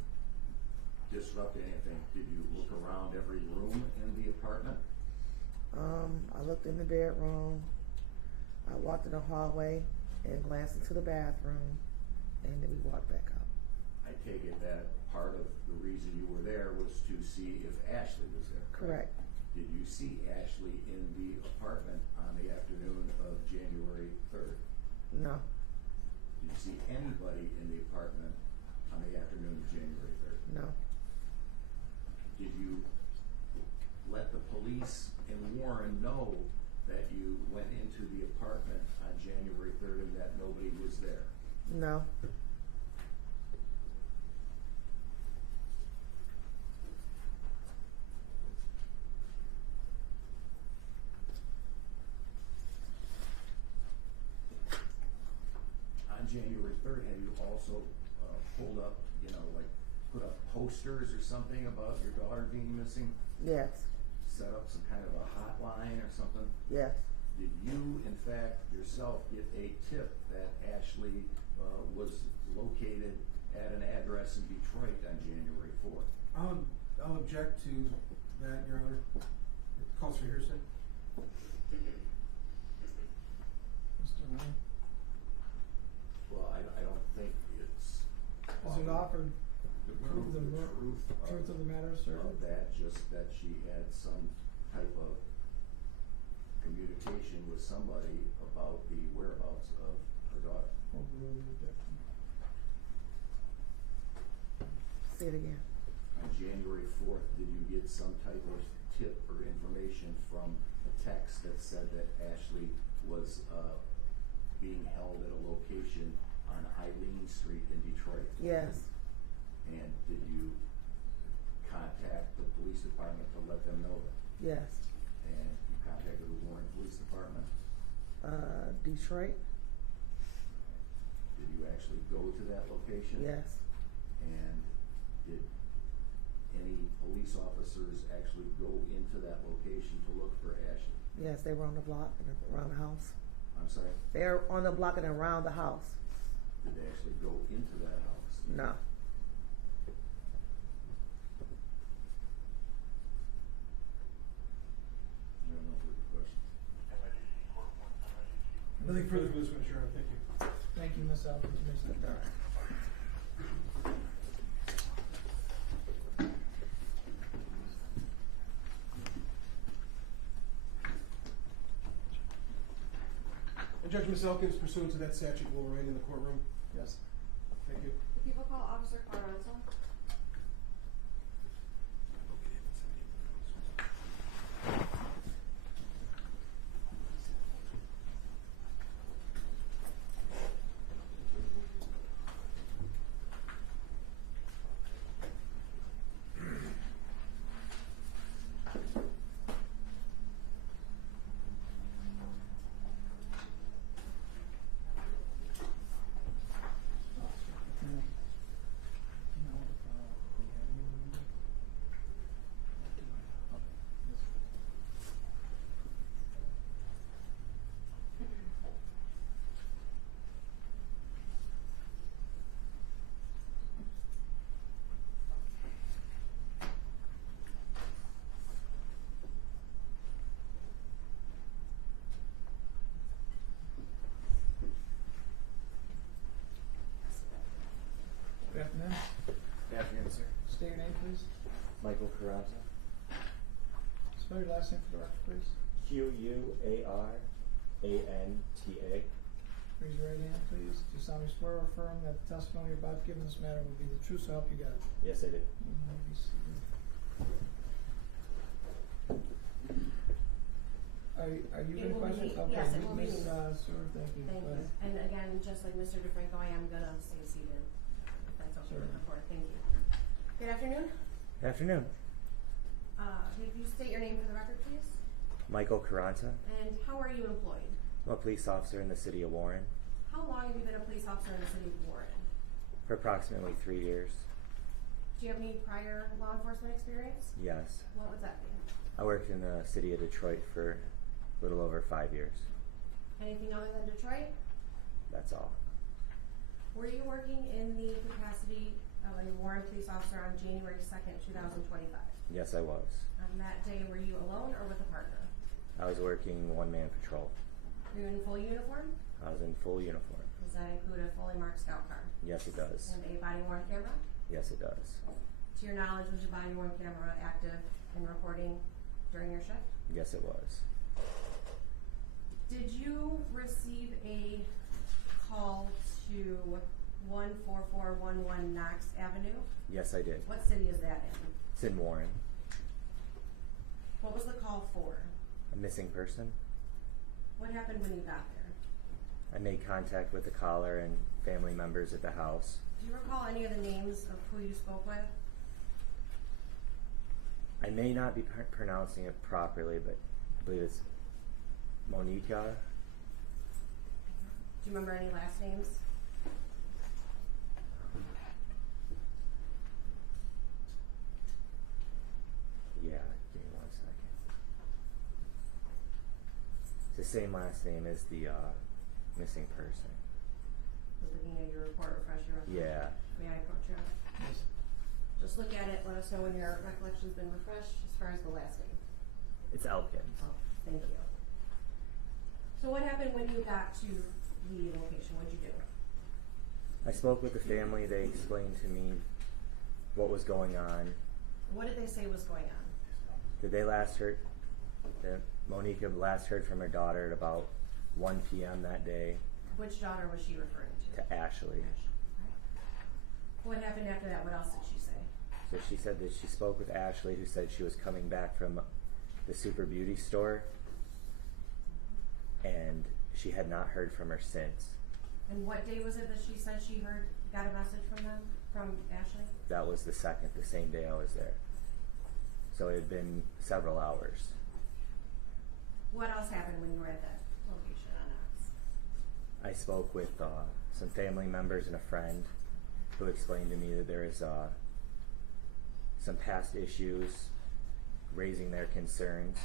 disrupting anything, did you look around every room in the apartment? I looked in the bedroom. I walked in the hallway and glanced into the bathroom, and then we walked back out. I take it that part of the reason you were there was to see if Ashley was there. Correct. Did you see Ashley in the apartment on the afternoon of January 3rd? No. Did you see anybody in the apartment on the afternoon of January 3rd? No. Did you let the police in Warren know that you went into the apartment on January 3rd and that nobody was there? No. On January 3rd, have you also pulled up, like put up posters or something about your daughter being missing? Yes. Set up some kind of a hotline or something? Yes. Did you, in fact, yourself get a tip that Ashley was located at an address in Detroit on January 4th? I'll object to that, Your Honor. It calls for hearsay. Mr. Lane? Well, I don't think it's. Is it offered to prove the truth truth of the matter, sir? of that, just that she had some type of communication with somebody about the whereabouts of her daughter. Overrule the objection. Say it again. On January 4th, did you get some type of tip or information from a text that said that Ashley was being held at a location on Eileen Street in Detroit? Yes. And did you contact the police department to let them know that? Yes. And you contacted the Warren Police Department? Detroit? Did you actually go to that location? Yes. And did any police officers actually go into that location to look for Ashley? Yes, they were on the block and around the house. I'm sorry? They're on the block and around the house. Did they actually go into that house? No. I don't know if there's a question. Nothing further from this witness, Your Honor. Thank you. Thank you, Ms. Elkins. You may step down. Judge Ms. Elkins, pursuant to that statute, will remain in the courtroom. Yes. Thank you. The people call Officer Carranza. Good afternoon. Good afternoon, sir. State your name, please. Michael Carranza. Spell your last name for the record, please. Quaranta. Raise your right hand, please. Do you solemnly swear or affirm that the testimony you're about to give in this matter will be the truth, so help you God? Yes, I do. You may be seated. Are you in question? Okay, Yes, it will be Ms. me. Seward, thank you. Thank Go you. ahead. And again, just like Mr. DeFranco, I am gonna stay seated. If that's okay with the court. Thank you. Good afternoon. Good afternoon. If you state your name for the record, please. Michael Carranza. And how are you employed? I'm a police officer in the city of Warren How long have you been a police officer in the city of Warren? for approximately 3 years. Do you have any prior law enforcement experience? Yes. What would that be? I worked in the city of Detroit for a little over 5 years. Anything other than Detroit? That's all. Were you working in the capacity of a Warren police officer on January 2nd, 2025? Yes, I was. On that day, were you alone or with a partner? I was working one-man patrol. Were you in full uniform? I was in full uniform. Does that include a fully marked scout car? Yes, it does. And a body worn camera? Yes, it does. To your knowledge, was your body worn camera active and recording during your shift? Yes, it was. Did you receive a call to 14411 Knox Avenue? Yes, I did. What city is that in? It's in Warren. What was the call for? A missing person. What happened when you got there? I made contact with the caller and family members at the house. Do you recall any of the names of who you spoke with? I may not be pronouncing it properly, but I believe it's Monica. Do you remember any last names? Yeah, give me 1 second. It's the same last name as the missing person. Was looking at your report, refresh your recollection. Yeah. May I approach you on it? Yes. Just look at it, let us know when your recollection's been refreshed as far as the last name. It's Elkins. Oh, thank you. So what happened when you got to the location? What'd you do? I spoke with the family. They explained to me what was going on. What did they say was going on? That Monica last heard from her daughter at about 1 p.m. that day. Which daughter was she referring to? To Ashley. What happened after that? What else did she say? So she said that she spoke with Ashley, who said she was coming back from the Super Beauty store, and she had not heard from her since. And what day was it that she said she got a message from them, from Ashley? That was the same day I was there. So it had been several hours. What else happened when you were at that location on Knox? I spoke with some family members and a friend who explained to me that there is some past issues, raising their concerns.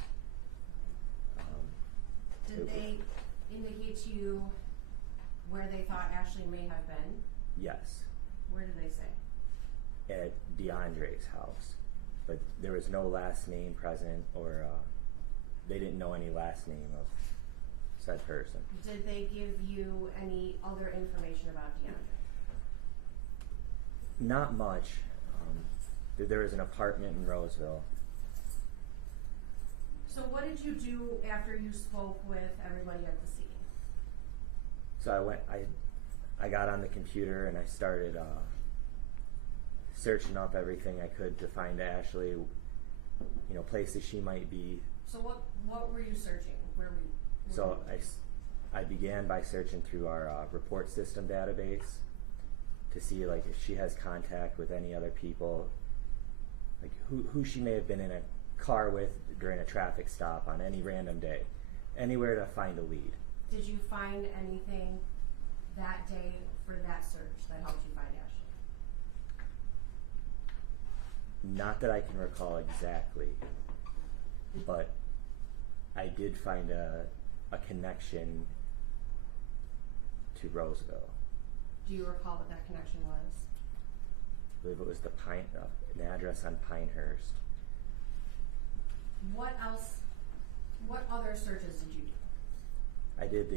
Did they indicate to you where they thought Ashley may have been? Yes. Where did they say? At DeAndre's house, but there was no last name present, or they didn't know any last name of said person. Did they give you any other information about DeAndre? Not much. There was an apartment in Roseville. So what did you do after you spoke with everybody at the scene? So I got on the computer and I started searching up everything I could to find Ashley, places she might be. So what were you searching? Where were you? So I began by searching through our report system database to see if she has contact with any other people, who she may have been in a car with during a traffic stop on any random day, anywhere to find a lead. Did you find anything that day for that search that helped you find Ashley? Not that I can recall exactly, but I did find a connection to Roseville. Do you recall what that connection was? I believe it was an address on Pinehurst. What else? What other searches did you do? I did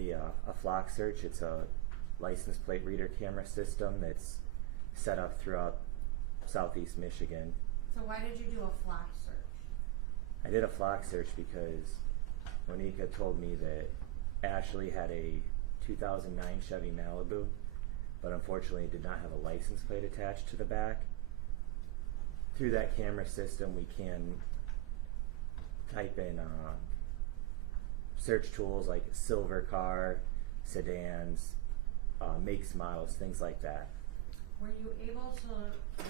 a flock search. It's a license plate reader camera system that's set up throughout southeast Michigan. So why did you do a flock search? I did a flock search because Monica told me that Ashley had a 2009 Chevy Malibu, but unfortunately it did not have a license plate attached to the back. Through that camera system, we can type in search tools like silver car, sedans, makes, models, things like that. Were you able to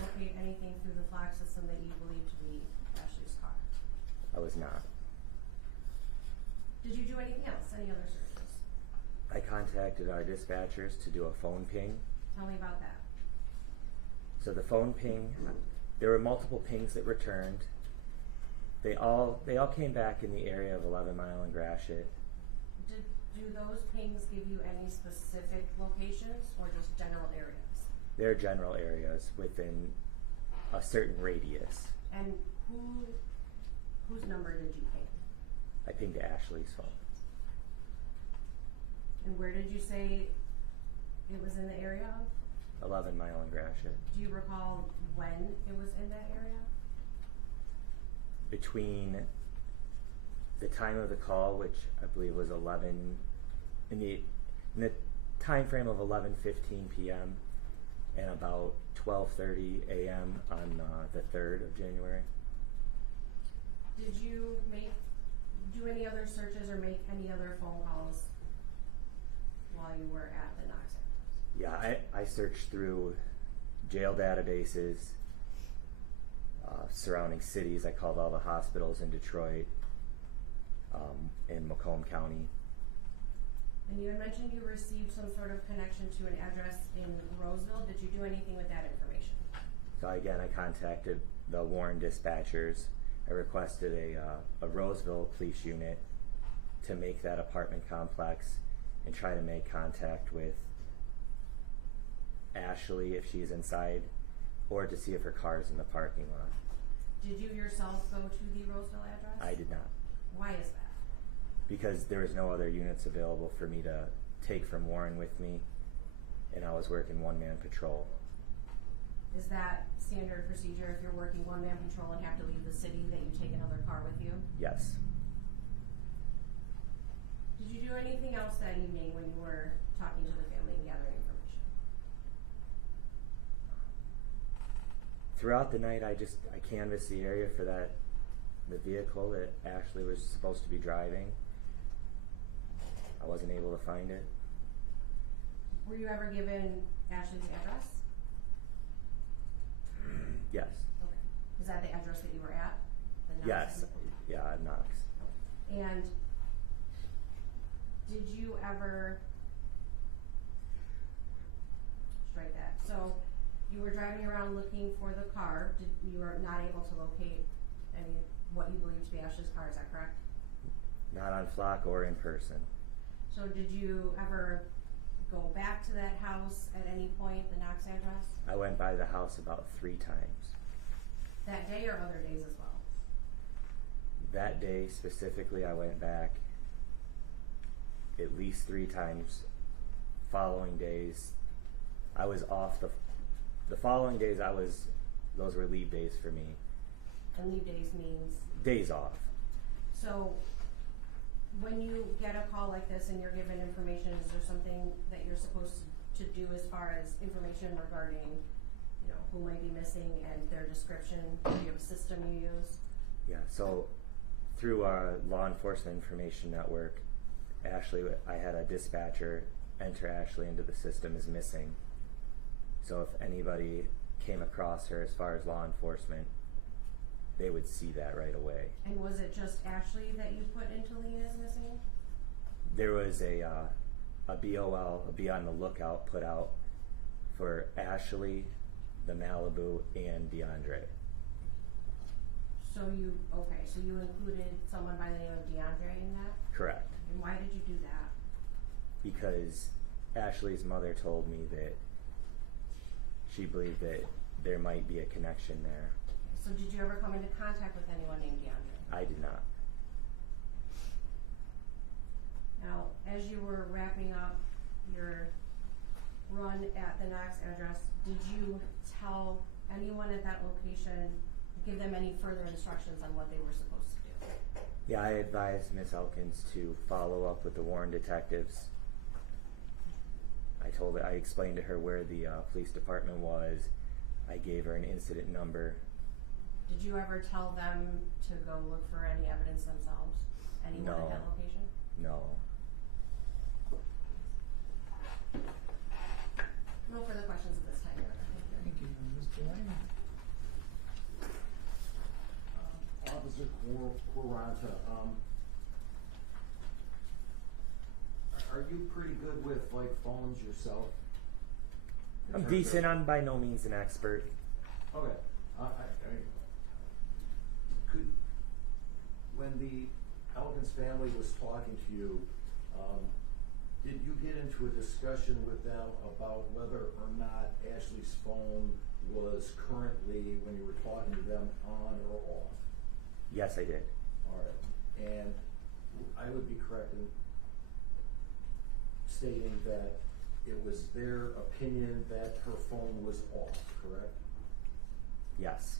locate anything through the flock system that you believe to be Ashley's car? I was not. Did you do anything else? Any other searches? I contacted our dispatchers to do a phone ping. Tell me about that. So the phone ping, there were multiple pings that returned. They all came back in the area of 11 Mile and Gratiot. Do those pings give you any specific locations or just general areas? They're general areas within a certain radius. And whose number did you ping? I pinged Ashley's phone. And where did you say it was in the area of? 11 Mile and Gratiot. Do you recall when it was in that area? Between the time of the call, which I believe was 11, in the time frame of 11:15 p.m. and about 12:30 a.m. on the 3rd of January. Did you do any other searches or make any other phone calls while you were at the Knox address? Yeah, I searched through jail databases, surrounding cities. I called all the hospitals in Detroit, in Macomb County. And you had mentioned you received some sort of connection to an address in Roseville. Did you do anything with that information? So again, I contacted the Warren dispatchers. I requested a Roseville police unit to make that apartment complex and try to make contact with Ashley if she's inside, or to see if her car's in the parking lot. Did you yourself go to the Roseville address? I did not, Why is that? because there was no other units available for me to take from Warren with me, and I was working one-man patrol. Is that standard procedure if you're working one-man patrol and have to leave the city that you take another car with you? Yes. Did you do anything else that evening when you were talking to the family and gathering information? Throughout the night, I canvassed the area for the vehicle that Ashley was supposed to be driving. I wasn't able to find it. Were you ever given Ashley's address? Yes. Okay. Is that the address that you were at? The Knox Yes. address? Yeah, Knox. And did you ever strike that? So you were driving around looking for the car. You were not able to locate what you believe to be Ashley's car, is that correct? Not on Flock or in person. So did you ever go back to that house at any point, the Knox address? I went by the house about 3 times. That day or other days as well? That day specifically, I went back at least 3 times. Following days, I was off the following days. Those were leave days for me. And leave days means? Days off. So when you get a call like this and you're given information, is there something that you're supposed to do as far as information regarding, who might be missing and their description? Do you have a system you use? Yeah, so through our law enforcement information network, I had a dispatcher enter Ashley into the system as missing. So if anybody came across her as far as law enforcement, they would see that right away. And was it just Ashley that you put into lien as missing? There was a BOL, a be on the lookout, put out for Ashley, the Malibu, and DeAndre. So you included someone by the name of DeAndre in that? Correct. And why did you do that? Because Ashley's mother told me that she believed that there might be a connection there. So did you ever come into contact with anyone named DeAndre? I did not. Now, as you were wrapping up your run at the Knox address, did you tell anyone at that location, give them any further instructions on what they were supposed to do? Yeah, I advised Miss Elkins to follow up with the Warren detectives. I explained to her where the police department was. I gave her an incident number. Did you ever tell them to go look for any evidence themselves? Anyone at that location? No. No further questions at this time, Your Honor. Thank you, Mr. Lane. Officer Quaranta, are you pretty good with phones yourself? I'm decent. I'm by no means an expert. Okay. When the Elkins family was talking to you, did you get into a discussion with them about whether or not Ashley's phone was currently, when you were talking to them, on or off? Yes, I did. All right. And I would be correct in stating that it was their opinion that her phone was off, correct? Yes.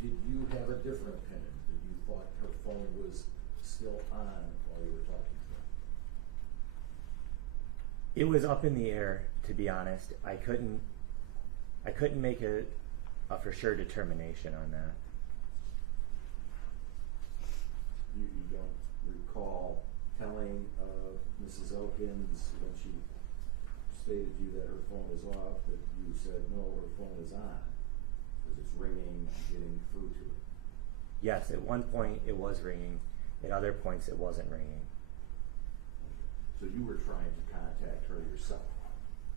Did you have a different opinion? Did you thought her phone was still on while you were talking to her? It was up in the air, to be honest. I couldn't make a for sure determination on that. You don't recall telling Mrs. Elkins when she stated to you that her phone was off, that you said, no, her phone is on, because it's ringing and getting through to it? Yes, at one point it was ringing. At other points it wasn't ringing. So you were trying to contact her yourself?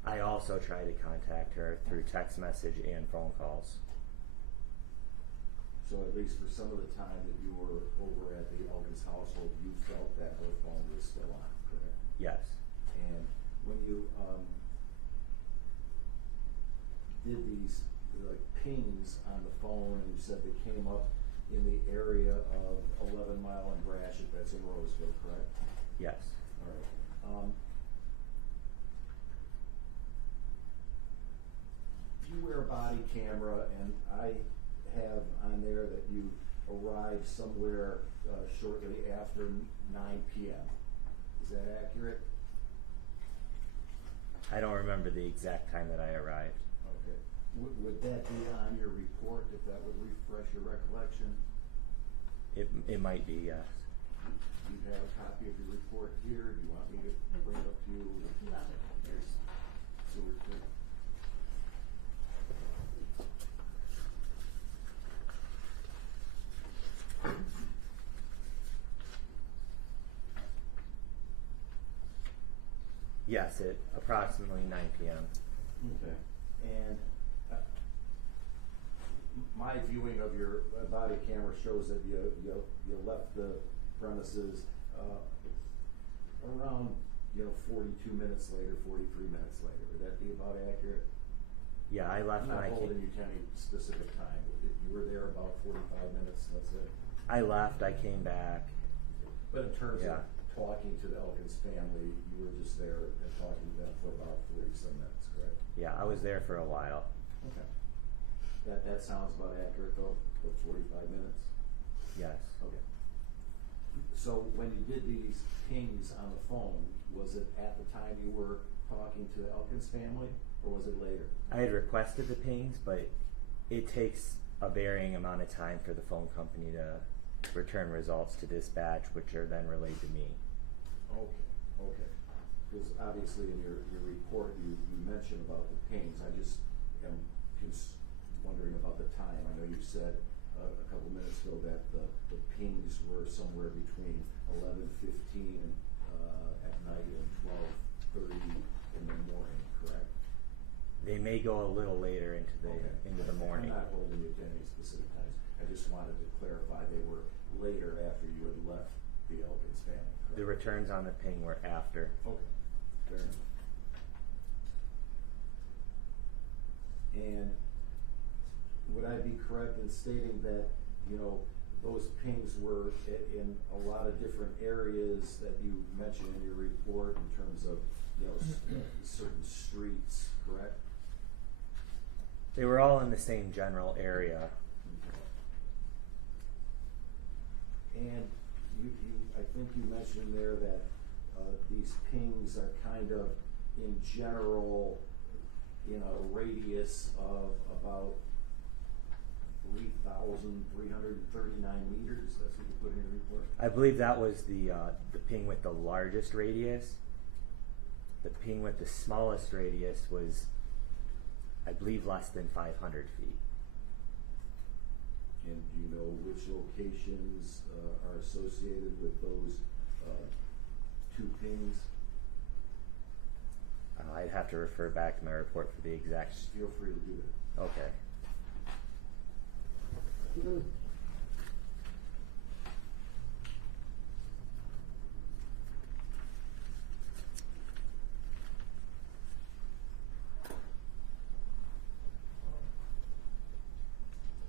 I also tried to contact her through text message and phone calls. So at least for some of the time that you were over at the Elkins household, you felt that her phone was still on, correct? Yes. And when you did these like pings on the phone, and you said they came up in the area of 11 Mile and Gratiot, that's in Roseville, correct? Yes. All right. You wear a body camera, and I have on there that you arrived somewhere shortly after 9 p.m. Is that accurate? I don't remember the exact time that I arrived. Okay. Would that be on your report, if that would refresh your recollection? It might be, yes. Do you have a copy of your report here? Do you want me to bring it up to you? Here's the report. Yes, at approximately 9 p.m. Okay. And my viewing of your body camera shows that you left the premises around 42 minutes later, 43 minutes later. Would that be about accurate? Yeah, I left I'm when not I came. holding you to any specific time. You were there about 45 minutes, that's it? I left, I came back. But in terms Yeah. of talking to the Elkins family, you were just there and talking to them for about 40-some minutes, correct? Yeah, I was there for a while. Okay. That sounds about accurate though, for 45 minutes? Yes. Okay. So when you did these pings on the phone, was it at the time you were talking to the Elkins family, or was it later? I had requested the pings, but it takes a varying amount of time for the phone company to return results to dispatch, which are then relayed to me. Okay. Because obviously in your report you mentioned about the pings. I just am wondering about the time. I know you said a couple minutes ago that the pings were somewhere between 11:15 at night and 12:30 in the morning, correct? They may go a little later into the morning. I'm not holding you to any specific times. I just wanted to clarify they were later after you had left the Elkins family, correct? The returns on the ping were after. Okay, fair enough. And would I be correct in stating that, those pings were in a lot of different areas that you mentioned in your report in terms of, certain streets, correct? They were all in the same general area. And I think you mentioned there that these pings are kind of in general in a radius of about 3,339 meters. That's what you put in your report? I believe that was the ping with the largest radius. The ping with the smallest radius was, I believe, less than 500 feet. And do you know which locations are associated with those two pings? I'd have to refer back to my report for the exact. Feel free to do that. Okay.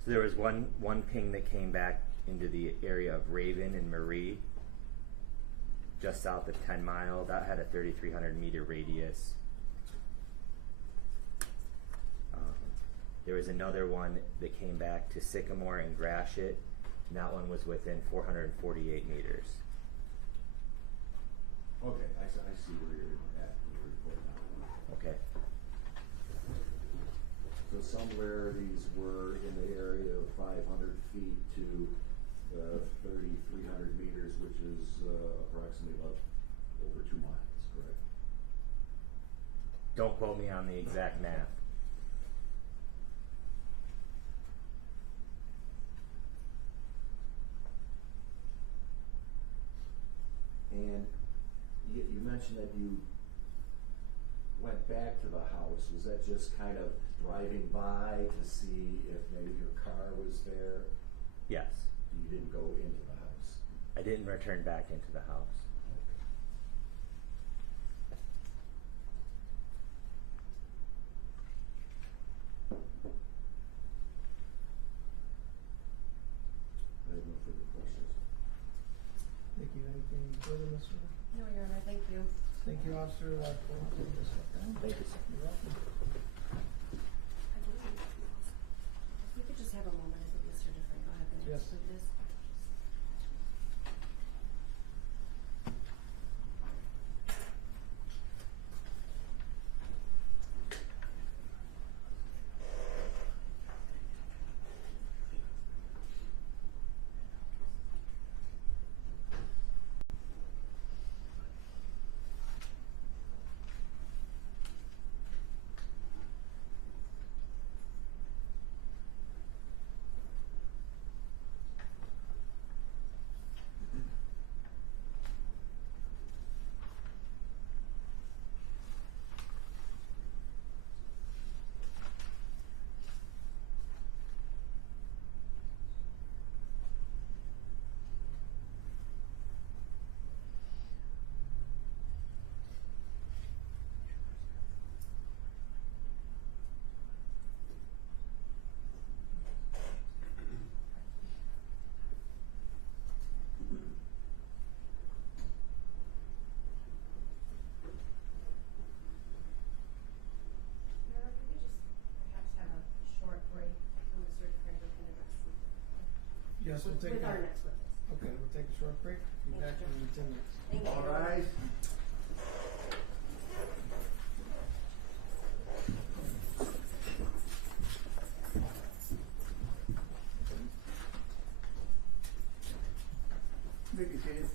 So there was one ping that came back into the area of Raven and Marie, just south of 10 Mile. That had a 3,300 meter radius. There was another one that came back to Sycamore and Gratiot, and that one was within 448 meters. Okay, I see where you're at in the report. So somewhere these were in the area of 500 feet to 3,300 meters, which is approximately about over 2 miles, correct? Don't quote me on the exact math. And you mentioned that you went back to the house. Was that just kind of driving by to see if maybe your car was there? Yes. You didn't go into the house? I didn't return back into the house. I have no further questions. Thank you. Anything further, Mr.? No, Your Honor, thank you. Thank you, Officer. For taking this stuff down. Thank you, sir. You're welcome. If we could just have a moment, I think Mr. DeFranco had been Yes. with this. Your Honor, if we could just perhaps have a short break so Mr. DeFranco can address something. Yes, we'll take With our a, next witness. okay, we'll take a short break. Be Thank back you. in 10 minutes. Thank you. All right. Thank you, Chief.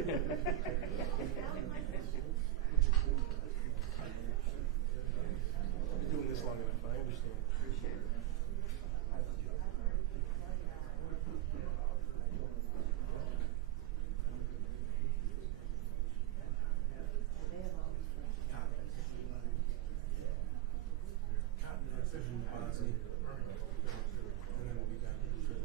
doing this long enough, I understand. Decision deposit, and then we'll be back in the trip.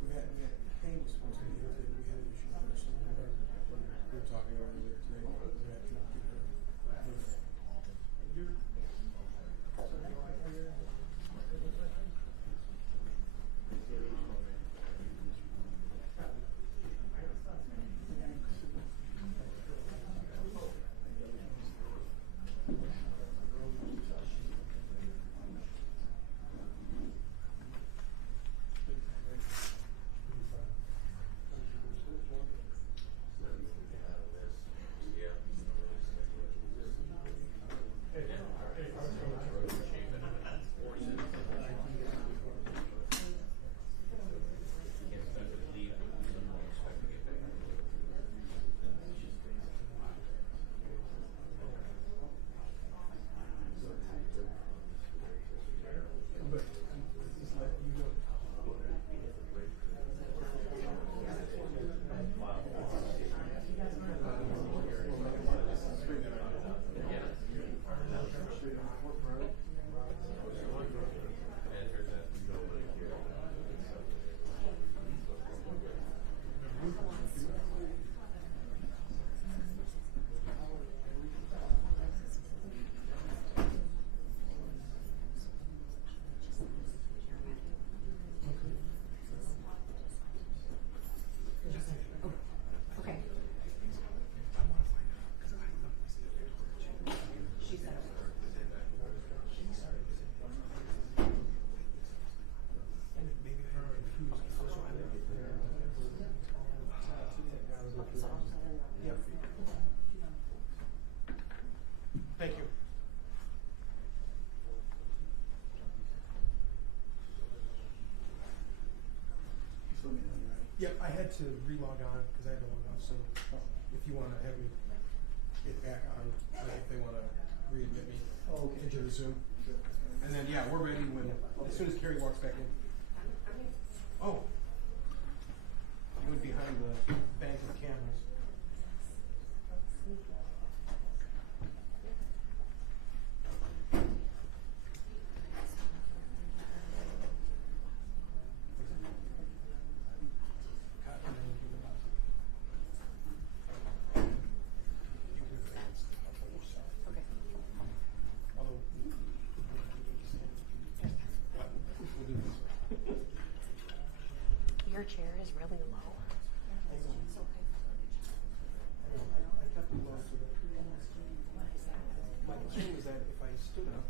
We had Kane was supposed to be here today, but we had an issue first. We were talking earlier today. We had to get her. Thank you. Yep, I had to re-log on because I had to log on. So if you want to have me get back on, like if they want to readmit me into the Zoom. And then, yeah, we're ready when, as soon as Carrie walks back in. Oh. You went behind the bank of cameras. Your chair is really low. I kept it low so that my concern was that if I stood up,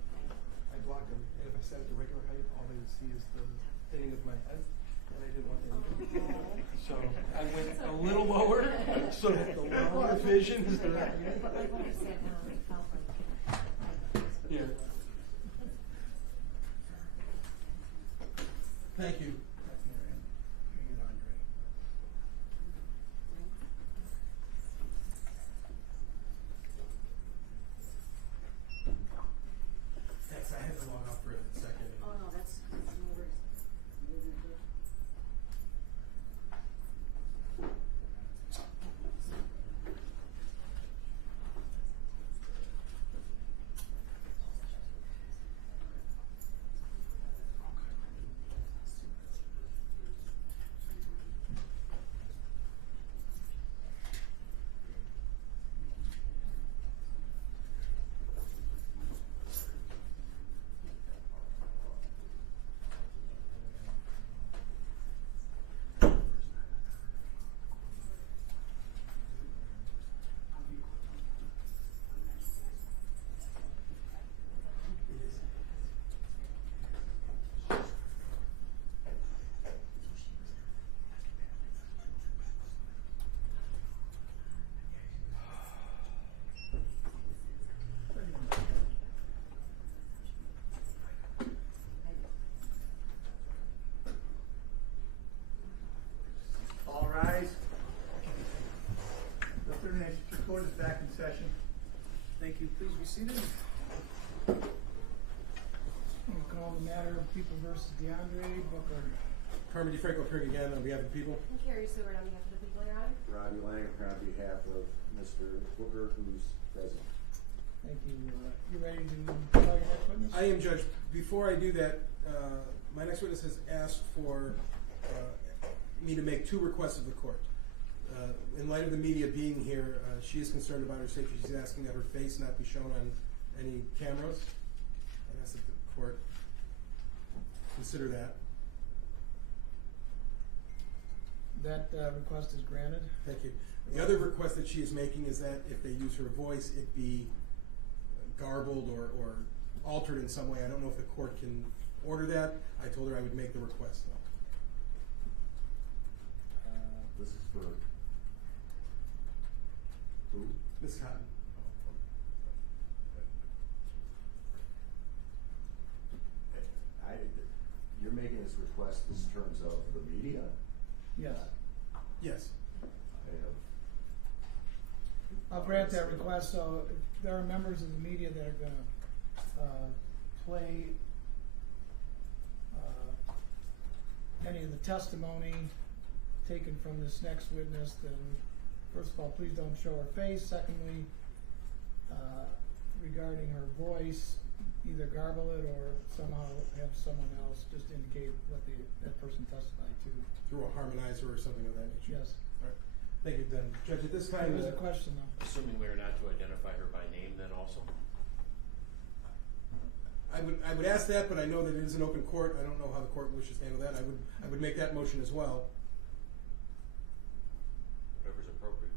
I blocked them. And if I sat at the regular height, all they would see is the thinning of my head. And I didn't want that. So I went a little lower so that the lower vision is the right. But like when I sat down, it felt like Yeah. Thank you. Thanks, I had to log off for a second. oh no, that's no worries. Third Nation Court is back in session. Thank you. Please be seated. We'll call the matter of People versus DeAndre Booker. Carmen DeFranco appearing again on behalf of the people. And Carrie Stewart on behalf of the people, Your Honor. Robbie Lang on behalf of Mr. Booker, who's present. Thank you. You ready to call your next witness? I am, Judge. Before I do that, my next witness has asked for me to make 2 requests of the court. In light of the media being here, she is concerned about her safety. She's asking that her face not be shown on any cameras. I ask that the court consider that. That request is granted. Thank you. The other request that she is making is that if they use her voice, it be garbled or altered in some way. I don't know if the court can order that. I told her I would make the request, though. This is for who? Ms. Cotton. You're making this request in terms of the media? Yes. Yes. I'll grant that request. So if there are members of the media that are going to play any of the testimony taken from this next witness, then first of all, please don't show her face. Secondly, regarding her voice, either garble it or somehow have someone else just indicate what that person testified to. Through a harmonizer or something of that nature. Yes. All right. Thank you, then. Judge, at this time... There was a question, though. Assuming we are not to identify her by name then also? I would ask that, but I know that it is an open court. I don't know how the court wishes to handle that. I would make that motion as well. Whatever's appropriate.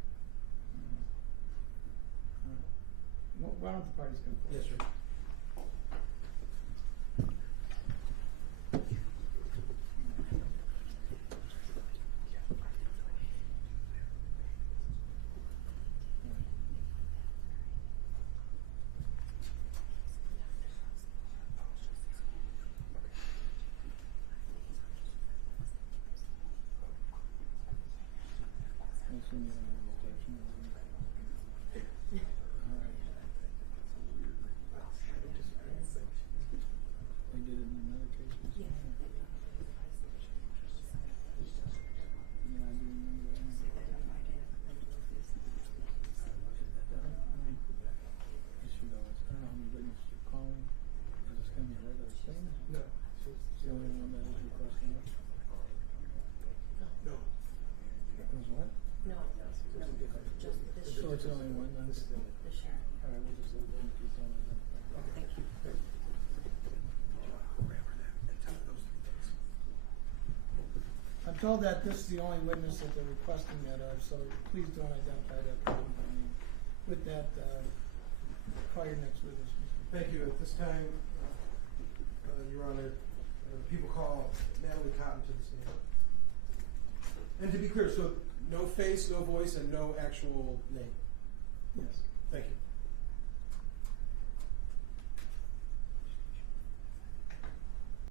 Why don't the parties come forward? Yes, sir. It's only one. This is it. All right, we'll just leave it. Thank you. I'm told that this is the only witness that they're requesting that of, so please don't identify that person by name. With that, call your next witness. Thank you. At this time, Your Honor, people call Natalie Cotton to the stand. And to be clear, so no face, no voice, and no actual name.